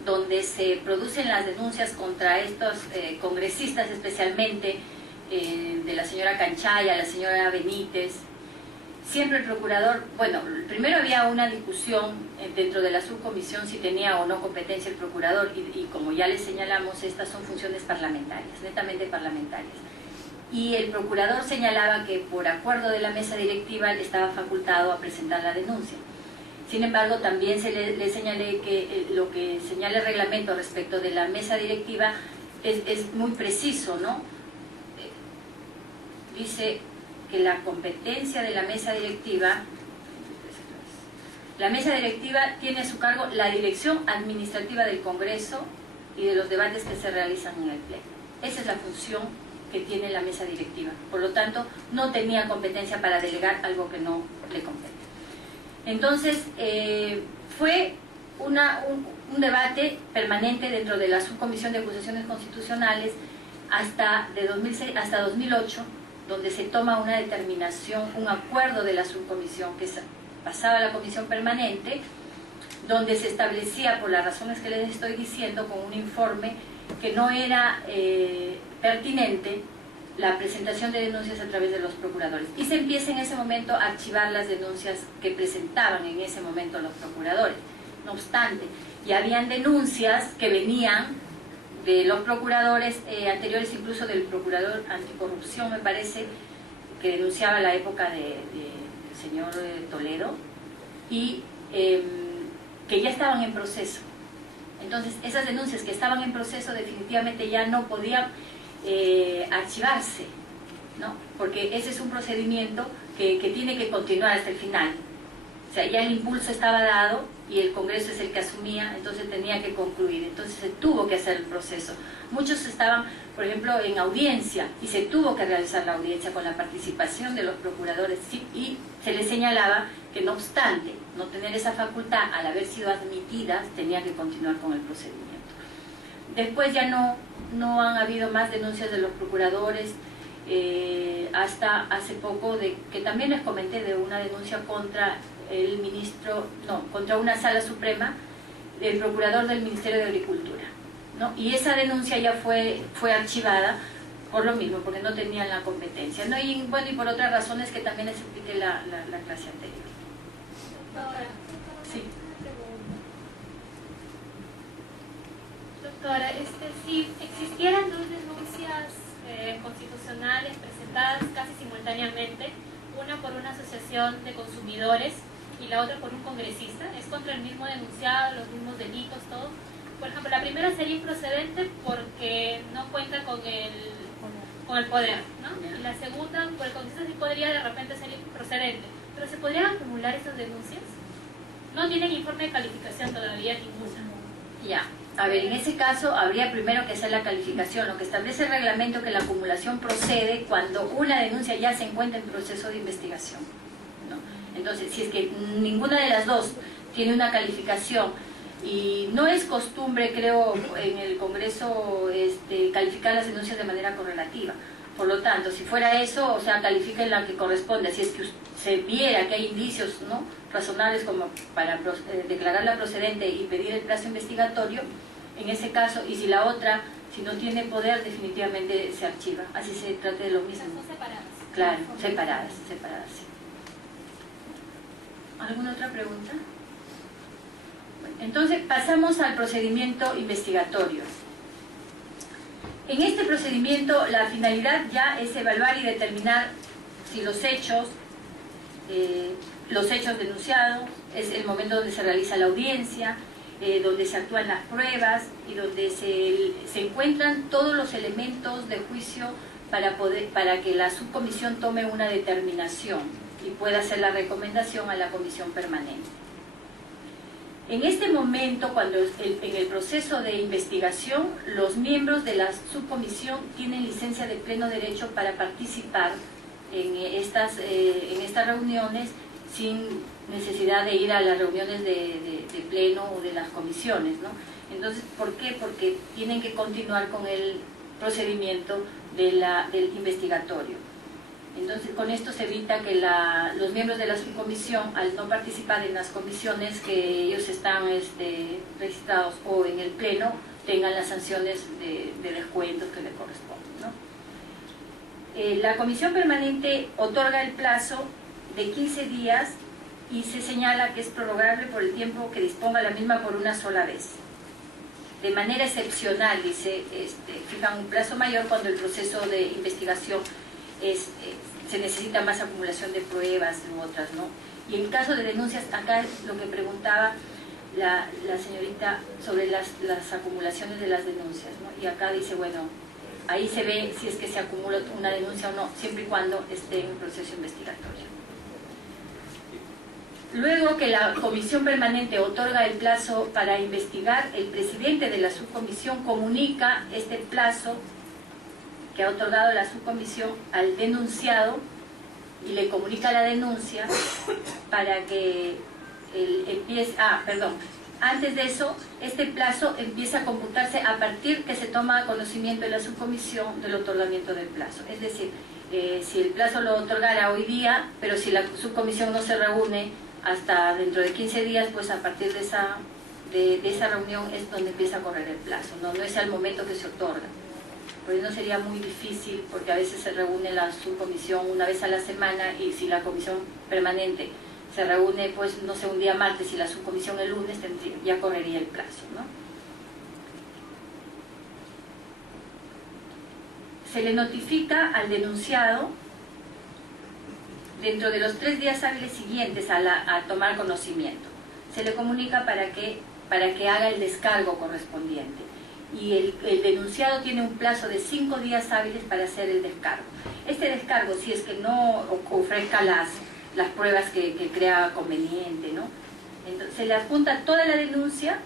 donde se producen las denuncias contra estos congresistas, especialmente de la señora Canchaya, la señora Benítez, siempre el procurador, bueno, primero había una discusión dentro de la subcomisión si tenía o no competencia el procurador, y como ya les señalamos, estas son funciones parlamentarias, netamente parlamentarias. Y el procurador señalaba que por acuerdo de la mesa directiva él estaba facultado a presentar la denuncia. Sin embargo, también le señalé que lo que señala el reglamento respecto de la mesa directiva es muy preciso, ¿no? Dice que la competencia de la mesa directiva tiene a su cargo la dirección administrativa del Congreso y de los debates que se realizan en el Pleno. Esa es la función que tiene la mesa directiva. Por lo tanto, no tenía competencia para delegar algo que no le compete. Entonces, fue un debate permanente dentro de la Subcomisión de Acusaciones Constitucionales hasta 2008, donde se toma una determinación, un acuerdo de la subcomisión que pasaba a la comisión permanente, donde se establecía, por las razones que les estoy diciendo, con un informe que no era pertinente la presentación de denuncias a través de los procuradores. Y se empieza en ese momento a archivar las denuncias que presentaban en ese momento los procuradores. No obstante, ya habían denuncias que venían de los procuradores anteriores, incluso del procurador anticorrupción, me parece, que denunciaba la época del señor Toledo, y que ya estaban en proceso. Entonces, esas denuncias que estaban en proceso definitivamente ya no podían archivarse, ¿no? Porque ese es un procedimiento que tiene que continuar hasta el final. O sea, ya el impulso estaba dado y el Congreso es el que asumía, entonces tenía que concluir. Entonces se tuvo que hacer el proceso. Muchos estaban, por ejemplo, en audiencia, y se tuvo que realizar la audiencia con la participación de los procuradores, y se les señalaba que, no obstante no tener esa facultad, al haber sido admitidas, tenían que continuar con el procedimiento. Después ya no han habido más denuncias de los procuradores, hasta hace poco, que también les comenté de una denuncia contra el ministro, contra una sala suprema, del procurador del Ministerio de Agricultura, ¿no? Y esa denuncia ya fue archivada por lo mismo, porque no tenían la competencia, ¿no? Y bueno, y por otras razones que también les expliqué la clase anterior. Sí. Doctora, si existieran dos denuncias constitucionales presentadas casi simultáneamente, una por una asociación de consumidores y la otra por un congresista, es contra el mismo denunciado, los mismos delitos, todo. Por ejemplo, la primera sería improcedente porque no cuenta con el poder, ¿no? Y la segunda, por el congresista, sí podría de repente ser improcedente. Pero ¿se podrían acumular esas denuncias? No tienen informe de calificación todavía ninguna. Ya. A ver, en ese caso habría primero que hacer la calificación. Lo que establece el reglamento que la acumulación procede cuando una denuncia ya se encuentra en proceso de investigación, ¿no? Entonces, si es que ninguna de las dos tiene una calificación, y no es costumbre, creo, en el Congreso calificar las denuncias de manera correlativa. Por lo tanto, si fuera eso, o sea, califiquen la que corresponde. Si es que se viera que hay indicios, ¿no?, razonables como para declararla procedente y pedir el plazo investigatorio, en ese caso, y si la otra, si no tiene poder, definitivamente se archiva. Así se trate de lo mismo. Son separadas. Claro, separadas, sí. ¿Alguna otra pregunta? Bueno, entonces pasamos al procedimiento investigatorio. En este procedimiento la finalidad ya es evaluar y determinar si los hechos denunciados, es el momento donde se realiza la audiencia, donde se actúan las pruebas y donde se encuentran todos los elementos de juicio para que la subcomisión tome una determinación y pueda hacer la recomendación a la comisión permanente. En este momento, cuando en el proceso de investigación, los miembros de la subcomisión tienen licencia de pleno derecho para participar en estas reuniones sin necesidad de ir a las reuniones de pleno o de las comisiones, ¿no? Entonces, ¿por qué? Porque tienen que continuar con el procedimiento del investigatorio. Entonces, con esto se evita que los miembros de la subcomisión, al no participar en las comisiones que ellos están registrados o en el pleno, tengan las sanciones de descuentos que le corresponden, ¿no? La comisión permanente otorga el plazo de 15 días y se señala que es prorrogable por el tiempo que disponga la misma por una sola vez. De manera excepcional, dice, fijan un plazo mayor cuando el proceso de investigación se necesita más acumulación de pruebas u otras, ¿no? Y en caso de denuncias, acá es lo que preguntaba la señorita sobre las acumulaciones de las denuncias, ¿no? Y acá dice, bueno, ahí se ve si es que se acumula una denuncia o no, siempre y cuando esté en el proceso investigatorio. Luego que la comisión permanente otorga el plazo para investigar, el presidente de la subcomisión comunica este plazo que ha otorgado la subcomisión al denunciado y le comunica la denuncia para que él empiece... Antes de eso, este plazo empieza a computarse a partir que se toma conocimiento de la subcomisión del otorgamiento del plazo. Es decir, si el plazo lo otorgara hoy día, pero si la subcomisión no se reúne hasta dentro de 15 días, pues a partir de esa reunión es donde empieza a correr el plazo, no es al momento que se otorga. Por eso sería muy difícil, porque a veces se reúne la subcomisión una vez a la semana y si la comisión permanente se reúne, pues no sé, un día martes y la subcomisión el lunes, ya correría el plazo, ¿no? Se le notifica al denunciado dentro de los 3 días hábiles siguientes a tomar conocimiento. Se le comunica para que haga el descargo correspondiente. Y el denunciado tiene un plazo de 5 días hábiles para hacer el descargo. Este descargo, si es que no ofrezca las pruebas que crea conveniente, ¿no? Entonces, se le adjunta toda la denuncia,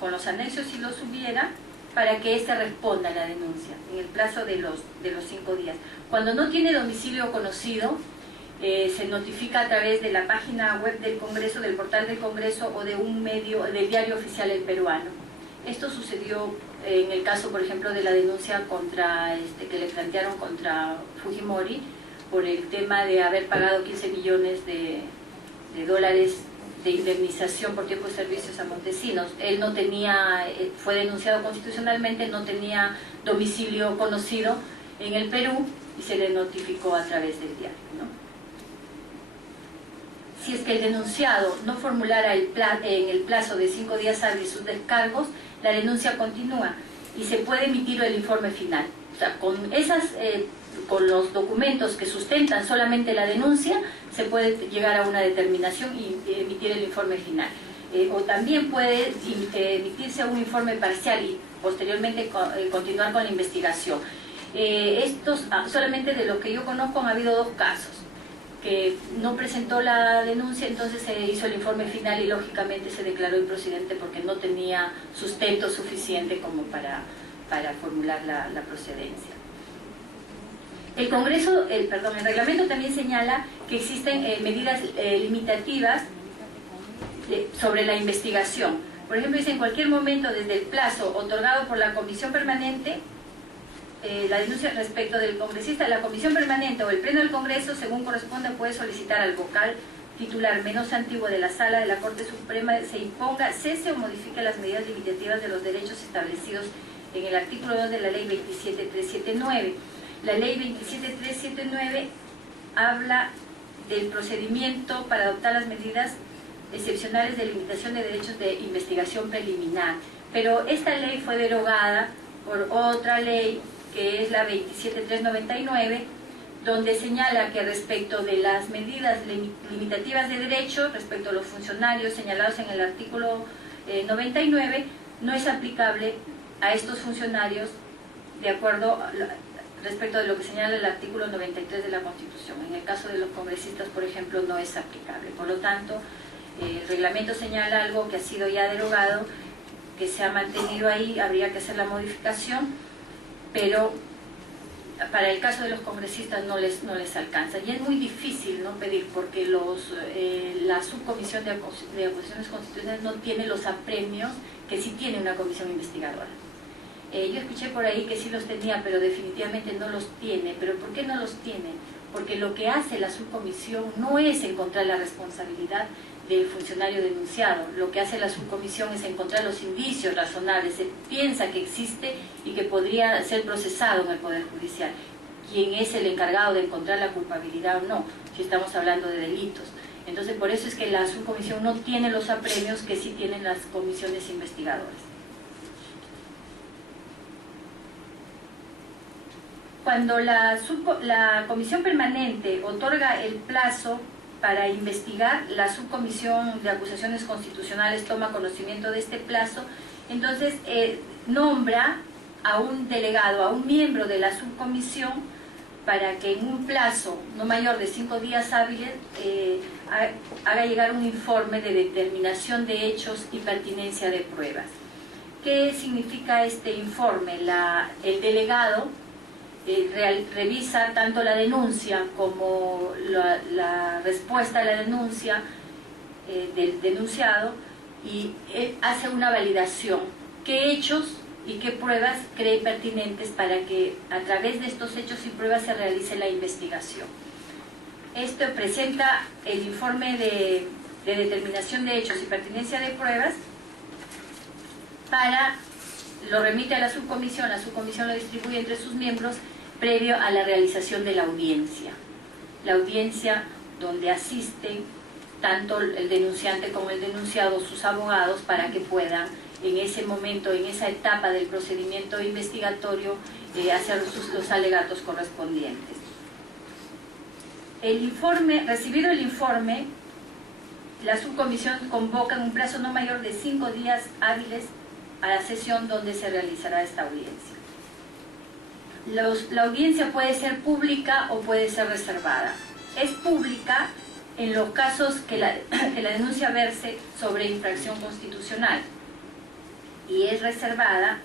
con los anexos si los hubiera, para que éste responda a la denuncia en el plazo de los 5 días. Cuando no tiene domicilio conocido, se notifica a través de la página web del Congreso, del portal del Congreso o de un medio, del diario oficial El Peruano. Esto sucedió en el caso, por ejemplo, de la denuncia que le plantearon contra Fujimori por el tema de haber pagado 15 millones de dólares de indemnización por tiempo de servicios a Montesinos. Él no tenía, fue denunciado constitucionalmente, no tenía domicilio conocido en el Perú y se le notificó a través del diario, ¿no? Si es que el denunciado no formulara en el plazo de 5 días hábiles sus descargos, la denuncia continúa y se puede emitir el informe final. O sea, con los documentos que sustentan solamente la denuncia, se puede llegar a una determinación y emitir el informe final. O también puede emitirse un informe parcial y posteriormente continuar con la investigación. Solamente de lo que yo conozco han habido 2 casos. Que no presentó la denuncia, entonces se hizo el informe final y lógicamente se declaró improcedente porque no tenía sustento suficiente como para formular la procedencia. El reglamento también señala que existen medidas limitativas sobre la investigación. Por ejemplo, dice en cualquier momento desde el plazo otorgado por la comisión permanente, la denuncia respecto del congresista, la comisión permanente o el pleno del Congreso, según corresponde, puede solicitar al vocal titular menos antiguo de la Sala de la Corte Suprema se imponga, cese o modifique las medidas limitativas de los derechos establecidos en el artículo 2 de la Ley 27379. La Ley 27379 habla del procedimiento para adoptar las medidas excepcionales de limitación de derechos de investigación preliminar, pero esta ley fue derogada por otra ley que es la 27399, donde señala que respecto de las medidas limitativas de derecho, respecto a los funcionarios señalados en el artículo 99 no es aplicable a estos funcionarios de acuerdo respecto de lo que señala el artículo 93 de la Constitución. En el caso de los congresistas, por ejemplo, no es aplicable. Por lo tanto, el reglamento señala algo que ha sido ya derogado, que se ha mantenido ahí, habría que hacer la modificación, pero para el caso de los congresistas no les alcanza. Y es muy difícil, ¿no?, pedir, porque la subcomisión de acusaciones constitucionales no tiene los apremios que sí tiene una comisión investigadora. Yo escuché por ahí que sí los tenía, pero definitivamente no los tiene. ¿Pero por qué no los tiene? Porque lo que hace la subcomisión no es encontrar la responsabilidad del funcionario denunciado. Lo que hace la subcomisión es encontrar los indicios razonables. Se piensa que existe y que podría ser procesado en el Poder Judicial. ¿Quién es el encargado de encontrar la culpabilidad o no? Si estamos hablando de delitos. Entonces, por eso es que la subcomisión no tiene los apremios que sí tienen las comisiones investigadoras. Cuando la comisión permanente otorga el plazo para investigar, la subcomisión de acusaciones constitucionales toma conocimiento de este plazo, entonces nombra a un delegado, a un miembro de la subcomisión, para que en un plazo no mayor de 5 días hábiles haga llegar un informe de determinación de hechos y pertinencia de pruebas. ¿Qué significa este informe? El delegado revisa tanto la denuncia como la respuesta a la denuncia del denunciado y hace una validación. ¿Qué hechos y qué pruebas cree pertinentes para que a través de estos hechos y pruebas se realice la investigación? Esto presenta el informe de determinación de hechos y pertinencia de pruebas, lo remite a la subcomisión lo distribuye entre sus miembros previo a la realización de la audiencia. La audiencia donde asisten tanto el denunciante como el denunciado, sus abogados, para que puedan en ese momento, en esa etapa del procedimiento investigatorio, hacer los alegatos correspondientes. Recibido el informe, la subcomisión convoca en un plazo no mayor de 5 días hábiles a la sesión donde se realizará esta audiencia. La audiencia puede ser pública o puede ser reservada. Es pública en los casos que la denuncia verse sobre infracción constitucional, y es reservada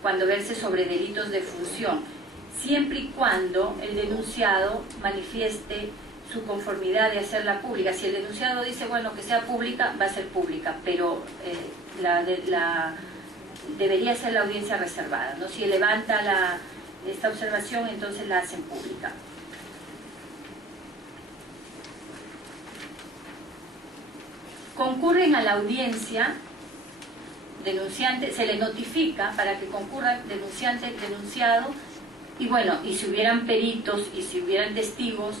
cuando verse sobre delitos de función, siempre y cuando el denunciado manifieste su conformidad de hacerla pública. Si el denunciado dice, bueno, que sea pública, va a ser pública, pero debería ser la audiencia reservada, ¿no? Si levanta esta observación, entonces la hacen pública. Concurren a la audiencia denunciante, se le notifica para que concurra denunciante, denunciado, y bueno, y si hubieran peritos y si hubieran testigos,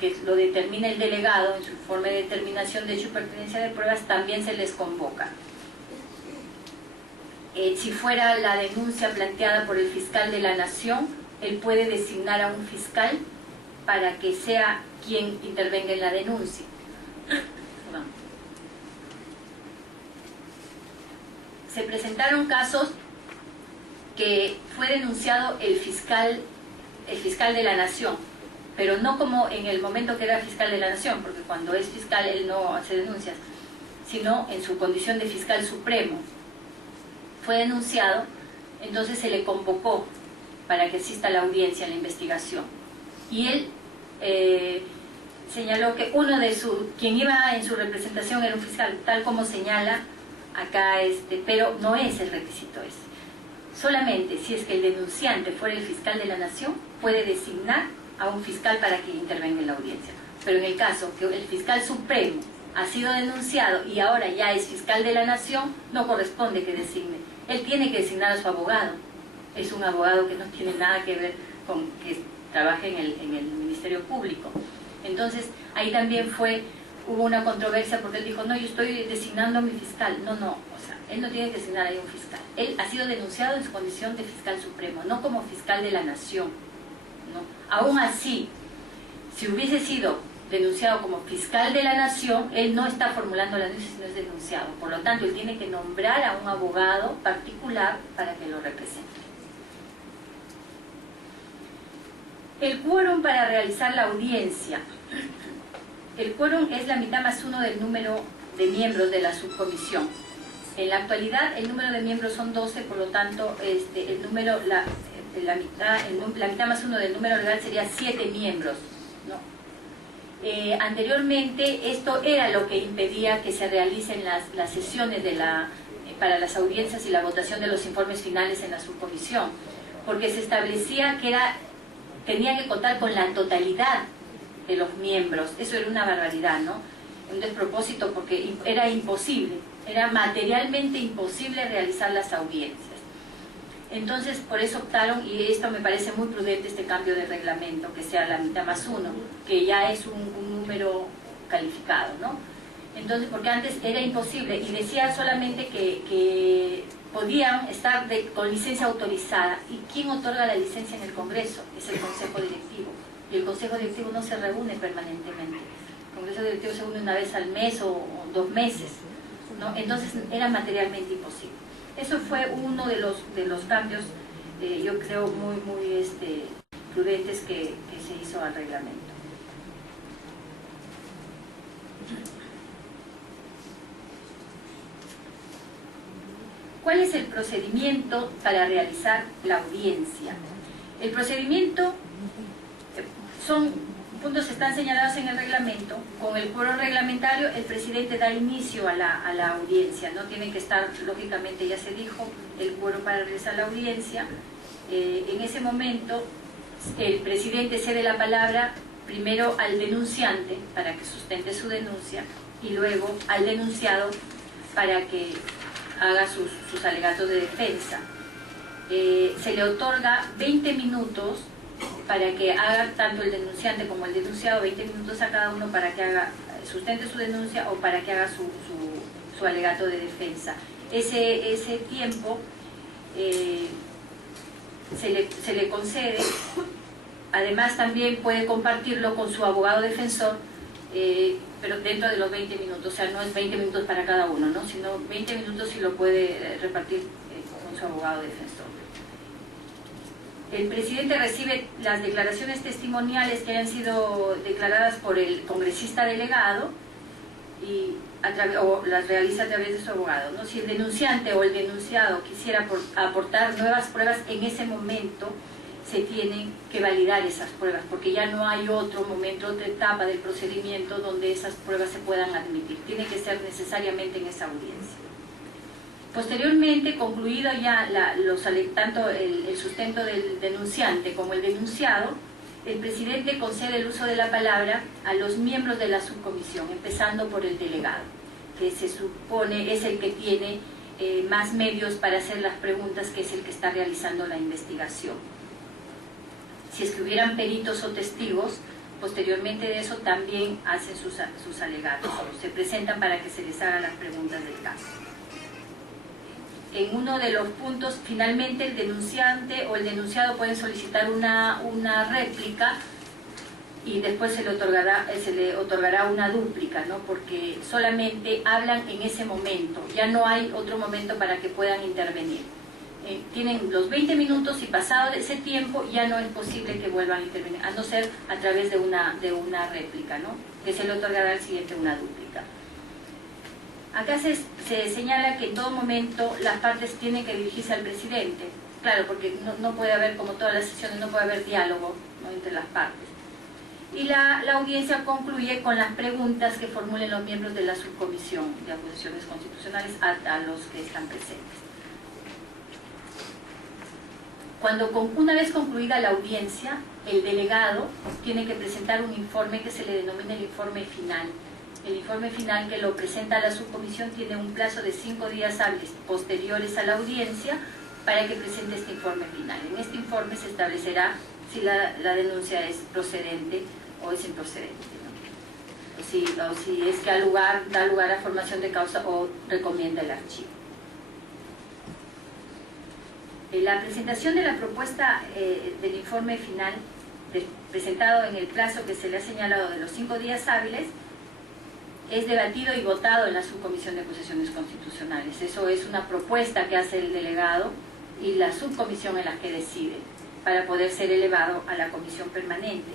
que lo determina el delegado en su informe de determinación de hecho y pertinencia de pruebas, también se les convoca. Si fuera la denuncia planteada por el fiscal de la Nación, él puede designar a un fiscal para que sea quien intervenga en la denuncia. Se presentaron casos que fue denunciado el fiscal de la Nación, pero no como en el momento que era fiscal de la Nación, porque cuando es fiscal él no hace denuncias, sino en su condición de fiscal supremo. Fue denunciado, entonces se le convocó para que asista a la audiencia, a la investigación. Y él señaló que quien iba en su representación era un fiscal, tal como señala acá, pero no es el requisito ese. Solamente si es que el denunciante fuera el fiscal de la Nación, puede designar a un fiscal para que intervenga en la audiencia. Pero en el caso que el fiscal supremo ha sido denunciado y ahora ya es fiscal de la Nación, no corresponde que designe. Él tiene que designar a su abogado. Es un abogado que no tiene nada que ver con que trabaje en el Ministerio Público. Entonces, ahí también hubo una controversia porque él dijo, no, yo estoy designando a mi fiscal. No, o sea, él no tiene que designar ahí un fiscal. Él ha sido denunciado en su condición de fiscal supremo, no como fiscal de la Nación, ¿no? Aún así, si hubiese sido denunciado como fiscal de la nación, él no está formulando la denuncia, sino es denunciado. Por lo tanto, él tiene que nombrar a un abogado particular para que lo represente. El quórum para realizar la audiencia. El quórum es la mitad más uno del número de miembros de la subcomisión. En la actualidad el número de miembros son 12, por lo tanto la mitad más uno del número legal sería 7 miembros, ¿no? Anteriormente esto era lo que impedía que se realicen las sesiones para las audiencias y la votación de los informes finales en la subcomisión, porque se establecía que tenía que contar con la totalidad de los miembros. Eso era una barbaridad, ¿no? Un despropósito, porque era imposible, era materialmente imposible realizar las audiencias. Entonces, por eso optaron, y esto me parece muy prudente, este cambio de reglamento, que sea la mitad más uno, que ya es un número calificado, ¿no? Entonces, porque antes era imposible, y decía solamente que podían estar con licencia autorizada. ¿Y quién otorga la licencia en el Congreso? Es el Consejo Directivo. Y el Consejo Directivo no se reúne permanentemente. El Congreso Directivo se reúne una vez al mes o 2 meses, ¿no? Entonces era materialmente imposible. Eso fue uno de los cambios, yo creo, muy prudentes que se hizo al reglamento. ¿Cuál es el procedimiento para realizar la audiencia? El procedimiento puntos están señalados en el reglamento. Con el quórum reglamentario el presidente da inicio a la audiencia, ¿no? Tiene que estar, lógicamente ya se dijo, el quórum para realizar la audiencia. En ese momento el presidente cede la palabra primero al denunciante para que sustente su denuncia y luego al denunciado para que haga sus alegatos de defensa. Se le otorga 20 minutos para que haga tanto el denunciante como el denunciado, 20 minutos a cada uno para que sustente su denuncia o para que haga su alegato de defensa. Ese tiempo se le concede. Además también puede compartirlo con su abogado defensor, pero dentro de los 20 minutos, o sea, no es 20 minutos para cada uno, ¿no? Sino 20 minutos si lo puede repartir con su abogado defensor. El presidente recibe las declaraciones testimoniales que hayan sido declaradas por el congresista delegado o las realiza a través de su abogado, ¿no? Si el denunciante o el denunciado quisiera aportar nuevas pruebas, en ese momento se tienen que validar esas pruebas, porque ya no hay otro momento, otra etapa del procedimiento donde esas pruebas se puedan admitir. Tiene que ser necesariamente en esa audiencia. Posteriormente, concluido ya tanto el sustento del denunciante como el denunciado, el presidente concede el uso de la palabra a los miembros de la subcomisión, empezando por el delegado, que se supone es el que tiene más medios para hacer las preguntas, que es el que está realizando la investigación. Si es que hubieran peritos o testigos, posteriormente de eso también hacen sus alegatos, o se presentan para que se les hagan las preguntas del caso. En uno de los puntos, finalmente el denunciante o el denunciado pueden solicitar una réplica y después se le otorgará una dúplica, ¿no? Porque solamente hablan en ese momento, ya no hay otro momento para que puedan intervenir. Tienen los 20 minutos y pasado ese tiempo ya no es posible que vuelvan a intervenir, a no ser a través de una réplica, ¿no? Que se le otorgará al siguiente una dúplica. Acá se señala que en todo momento las partes tienen que dirigirse al presidente. Claro, porque no puede haber, como todas las sesiones, no puede haber diálogo, ¿no?, entre las partes. Y la audiencia concluye con las preguntas que formulen los miembros de la subcomisión de acusaciones constitucionales a los que están presentes. Una vez concluida la audiencia, el delegado tiene que presentar un informe que se le denomina el informe final. El informe final, que lo presenta a la subcomisión, tiene un plazo de 5 días hábiles posteriores a la audiencia para que presente este informe final. En este informe se establecerá si la denuncia es procedente o es improcedente, ¿no? O si es que da lugar a formación de causa o recomienda el archivo. La presentación de la propuesta del informe final presentado en el plazo que se le ha señalado de los 5 días hábiles, es debatido y votado en la subcomisión de acusaciones constitucionales. Eso es una propuesta que hace el delegado y la subcomisión es la que decide para poder ser elevado a la comisión permanente.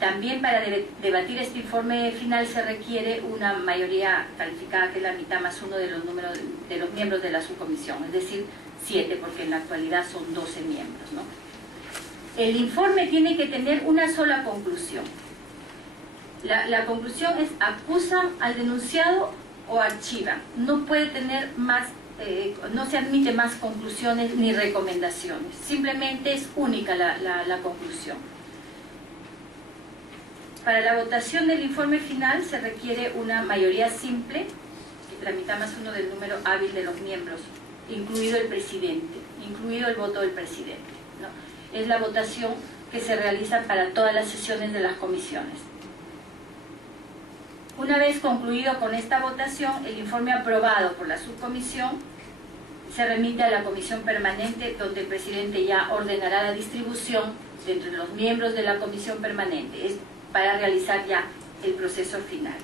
También para debatir este informe final se requiere una mayoría calificada, que es la mitad más uno de los números de los miembros de la subcomisión, es decir, 7, porque en la actualidad son 12 miembros, ¿no? El informe tiene que tener una sola conclusión. La conclusión es: acusa al denunciado o archiva. No puede tener más, no se admite más conclusiones ni recomendaciones. Simplemente es única la conclusión. Para la votación del informe final se requiere una mayoría simple, la mitad más uno del número hábil de los miembros, incluido el presidente, incluido el voto del presidente, ¿no? Es la votación que se realiza para todas las sesiones de las comisiones. Una vez concluido con esta votación, el informe aprobado por la subcomisión se remite a la comisión permanente, donde el presidente ya ordenará la distribución de entre los miembros de la comisión permanente. Es para realizar ya el proceso final.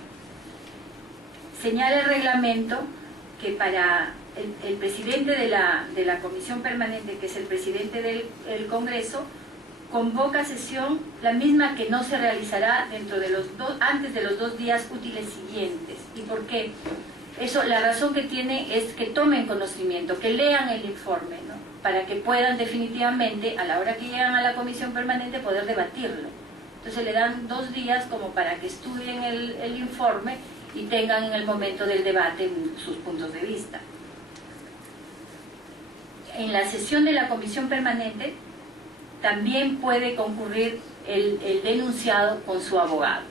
Señala el reglamento que para el presidente de la comisión permanente, que es el presidente del Congreso, convoca sesión la misma que no se realizará antes de los 2 días útiles siguientes. ¿Y por qué? Eso, la razón que tiene es que tomen conocimiento, que lean el informe, ¿no? Para que puedan definitivamente, a la hora que llegan a la comisión permanente, poder debatirlo. Entonces le dan 2 días como para que estudien el informe y tengan en el momento del debate sus puntos de vista. En la sesión de la comisión permanente también puede concurrir el denunciado con su abogado.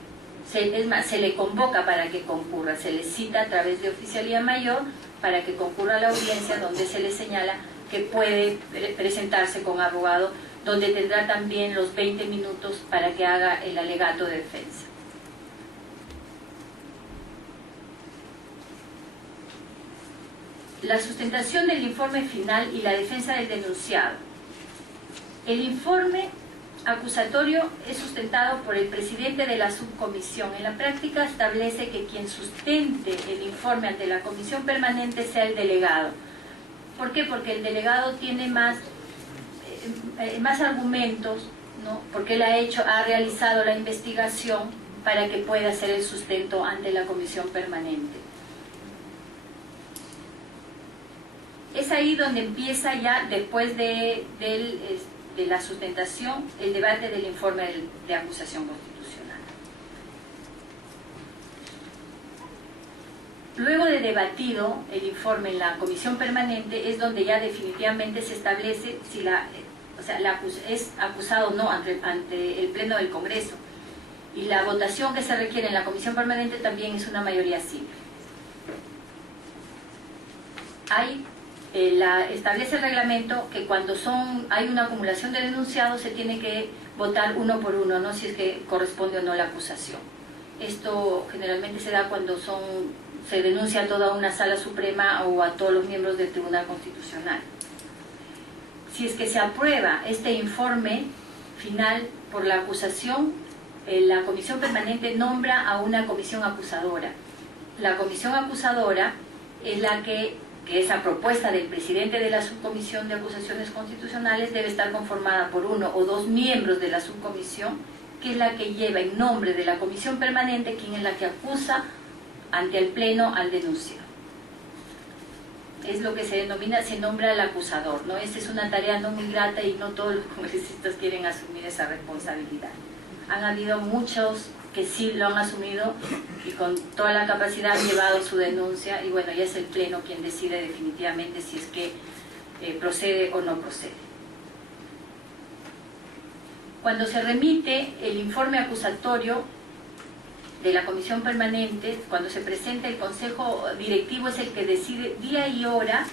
Es más, se le convoca para que concurra, se le cita a través de oficialía mayor para que concurra a la audiencia, donde se le señala que puede presentarse con abogado, donde tendrá también los 20 minutos para que haga el alegato de defensa. La sustentación del informe final y la defensa del denunciado. El informe acusatorio es sustentado por el presidente de la subcomisión. En la práctica establece que quien sustente el informe ante la comisión permanente sea el delegado. ¿Por qué? Porque el delegado tiene más argumentos, ¿no? Porque él ha realizado la investigación para que pueda hacer el sustento ante la comisión permanente. Es ahí donde empieza ya, después de la sustentación, el debate del informe de acusación constitucional. Luego de debatido el informe en la comisión permanente, es donde ya definitivamente se establece si es acusado o no ante el Pleno del Congreso. Y la votación que se requiere en la comisión permanente también es una mayoría simple. Establece el reglamento que cuando hay una acumulación de denunciados se tiene que votar uno por uno, ¿no? Si es que corresponde o no la acusación. Esto generalmente se da cuando se denuncia a toda una sala suprema o a todos los miembros del Tribunal Constitucional. Si es que se aprueba este informe final por la acusación, la comisión permanente nombra a una comisión acusadora. La comisión acusadora es la que esa propuesta del presidente de la subcomisión de acusaciones constitucionales debe estar conformada por 1 o 2 miembros de la subcomisión, que es la que lleva en nombre de la comisión permanente, quien es la que acusa ante el Pleno al denunciado. Es lo que se nombra el acusador, ¿no? Esa es una tarea no muy grata y no todos los congresistas quieren asumir esa responsabilidad. Han habido muchos que sí lo han asumido y con toda la capacidad han llevado su denuncia, y bueno, ya es el Pleno quien decide definitivamente si es que procede o no procede. Cuando se remite el informe acusatorio de la comisión permanente, cuando se presenta, el consejo directivo es el que decide día y hora,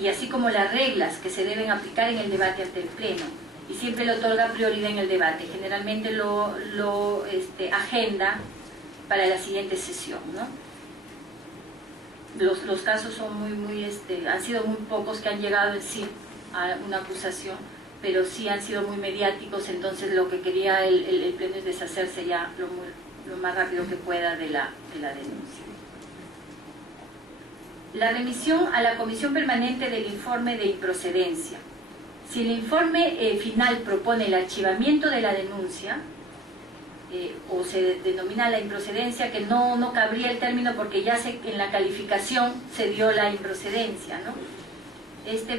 y así como las reglas que se deben aplicar en el debate ante el Pleno, y siempre le otorga prioridad en el debate. Generalmente lo agenda para la siguiente sesión, ¿no? Los casos son han sido muy pocos que han llegado en sí a una acusación, pero sí han sido muy mediáticos, entonces lo que quería el Pleno es deshacerse ya lo más rápido que pueda de la denuncia. La remisión a la Comisión Permanente del informe de improcedencia. Si el informe final propone el archivamiento de la denuncia, o se denomina la improcedencia, que no cabría el término porque ya en la calificación se dio la improcedencia, ¿no?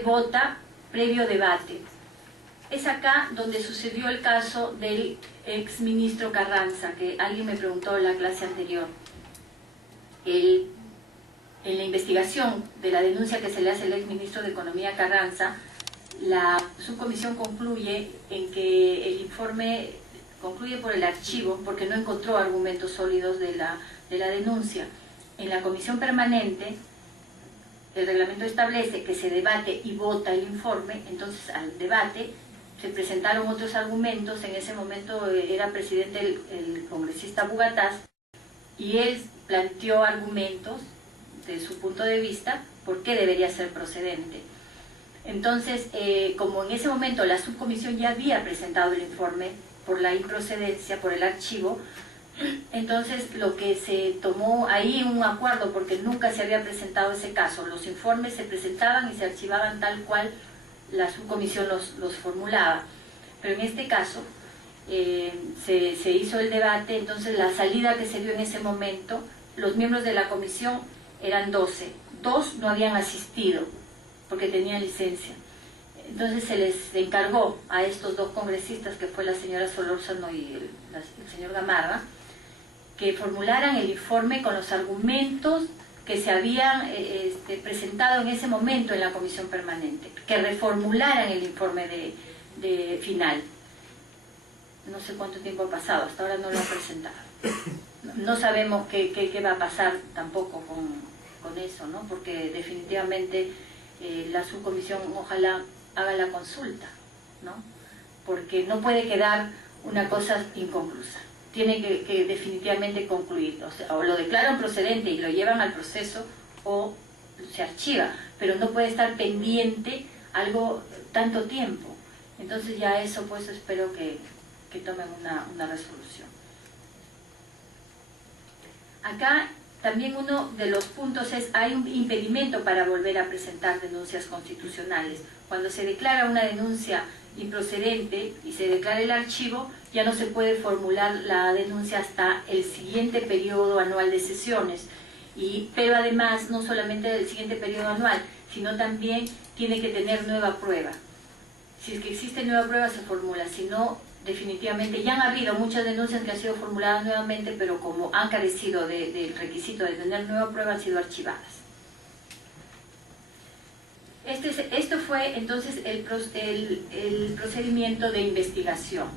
Vota previo debate. Es acá donde sucedió el caso del exministro Carranza, que alguien me preguntó en la clase anterior. En la investigación de la denuncia que se le hace al exministro de Economía Carranza, la subcomisión concluye en que el informe concluye por el archivo, porque no encontró argumentos sólidos de la denuncia. En la comisión permanente, el reglamento establece que se debate y vota el informe, entonces al debate se presentaron otros argumentos. En ese momento era presidente el congresista Bugatás, y él planteó argumentos de su punto de vista por qué debería ser procedente. Entonces, como en ese momento la subcomisión ya había presentado el informe por la improcedencia, por el archivo, entonces lo que se tomó ahí un acuerdo, porque nunca se había presentado ese caso, los informes se presentaban y se archivaban tal cual la subcomisión los formulaba, pero en este caso se hizo el debate. Entonces la salida que se dio en ese momento, los miembros de la comisión eran 12, 2 no habían asistido porque tenían licencia. Entonces se les encargó a estos 2 congresistas, que fue la señora Solórzano y el señor Gamarra, que formularan el informe con los argumentos que se habían presentado en ese momento en la comisión permanente, que reformularan el informe de final. No sé cuánto tiempo ha pasado, hasta ahora no lo han presentado. No sabemos qué va a pasar tampoco con eso, ¿no? Porque definitivamente la subcomisión ojalá haga la consulta, ¿no? Porque no puede quedar una cosa inconclusa. Tiene que definitivamente concluir, o sea, o lo declaran procedente y lo llevan al proceso, o se archiva, pero no puede estar pendiente algo tanto tiempo. Entonces ya eso, pues espero que tomen una resolución. Acá también uno de los puntos es, hay un impedimento para volver a presentar denuncias constitucionales. Cuando se declara una denuncia improcedente y se declara el archivo, ya no se puede formular la denuncia hasta el siguiente periodo anual de sesiones. Pero además, no solamente del siguiente periodo anual, sino también tiene que tener nueva prueba. Si es que existe nueva prueba, se formula. Si no, definitivamente, ya han habido muchas denuncias que han sido formuladas nuevamente, pero como han carecido del requisito de tener nueva prueba, han sido archivadas. Esto fue entonces el procedimiento de investigación.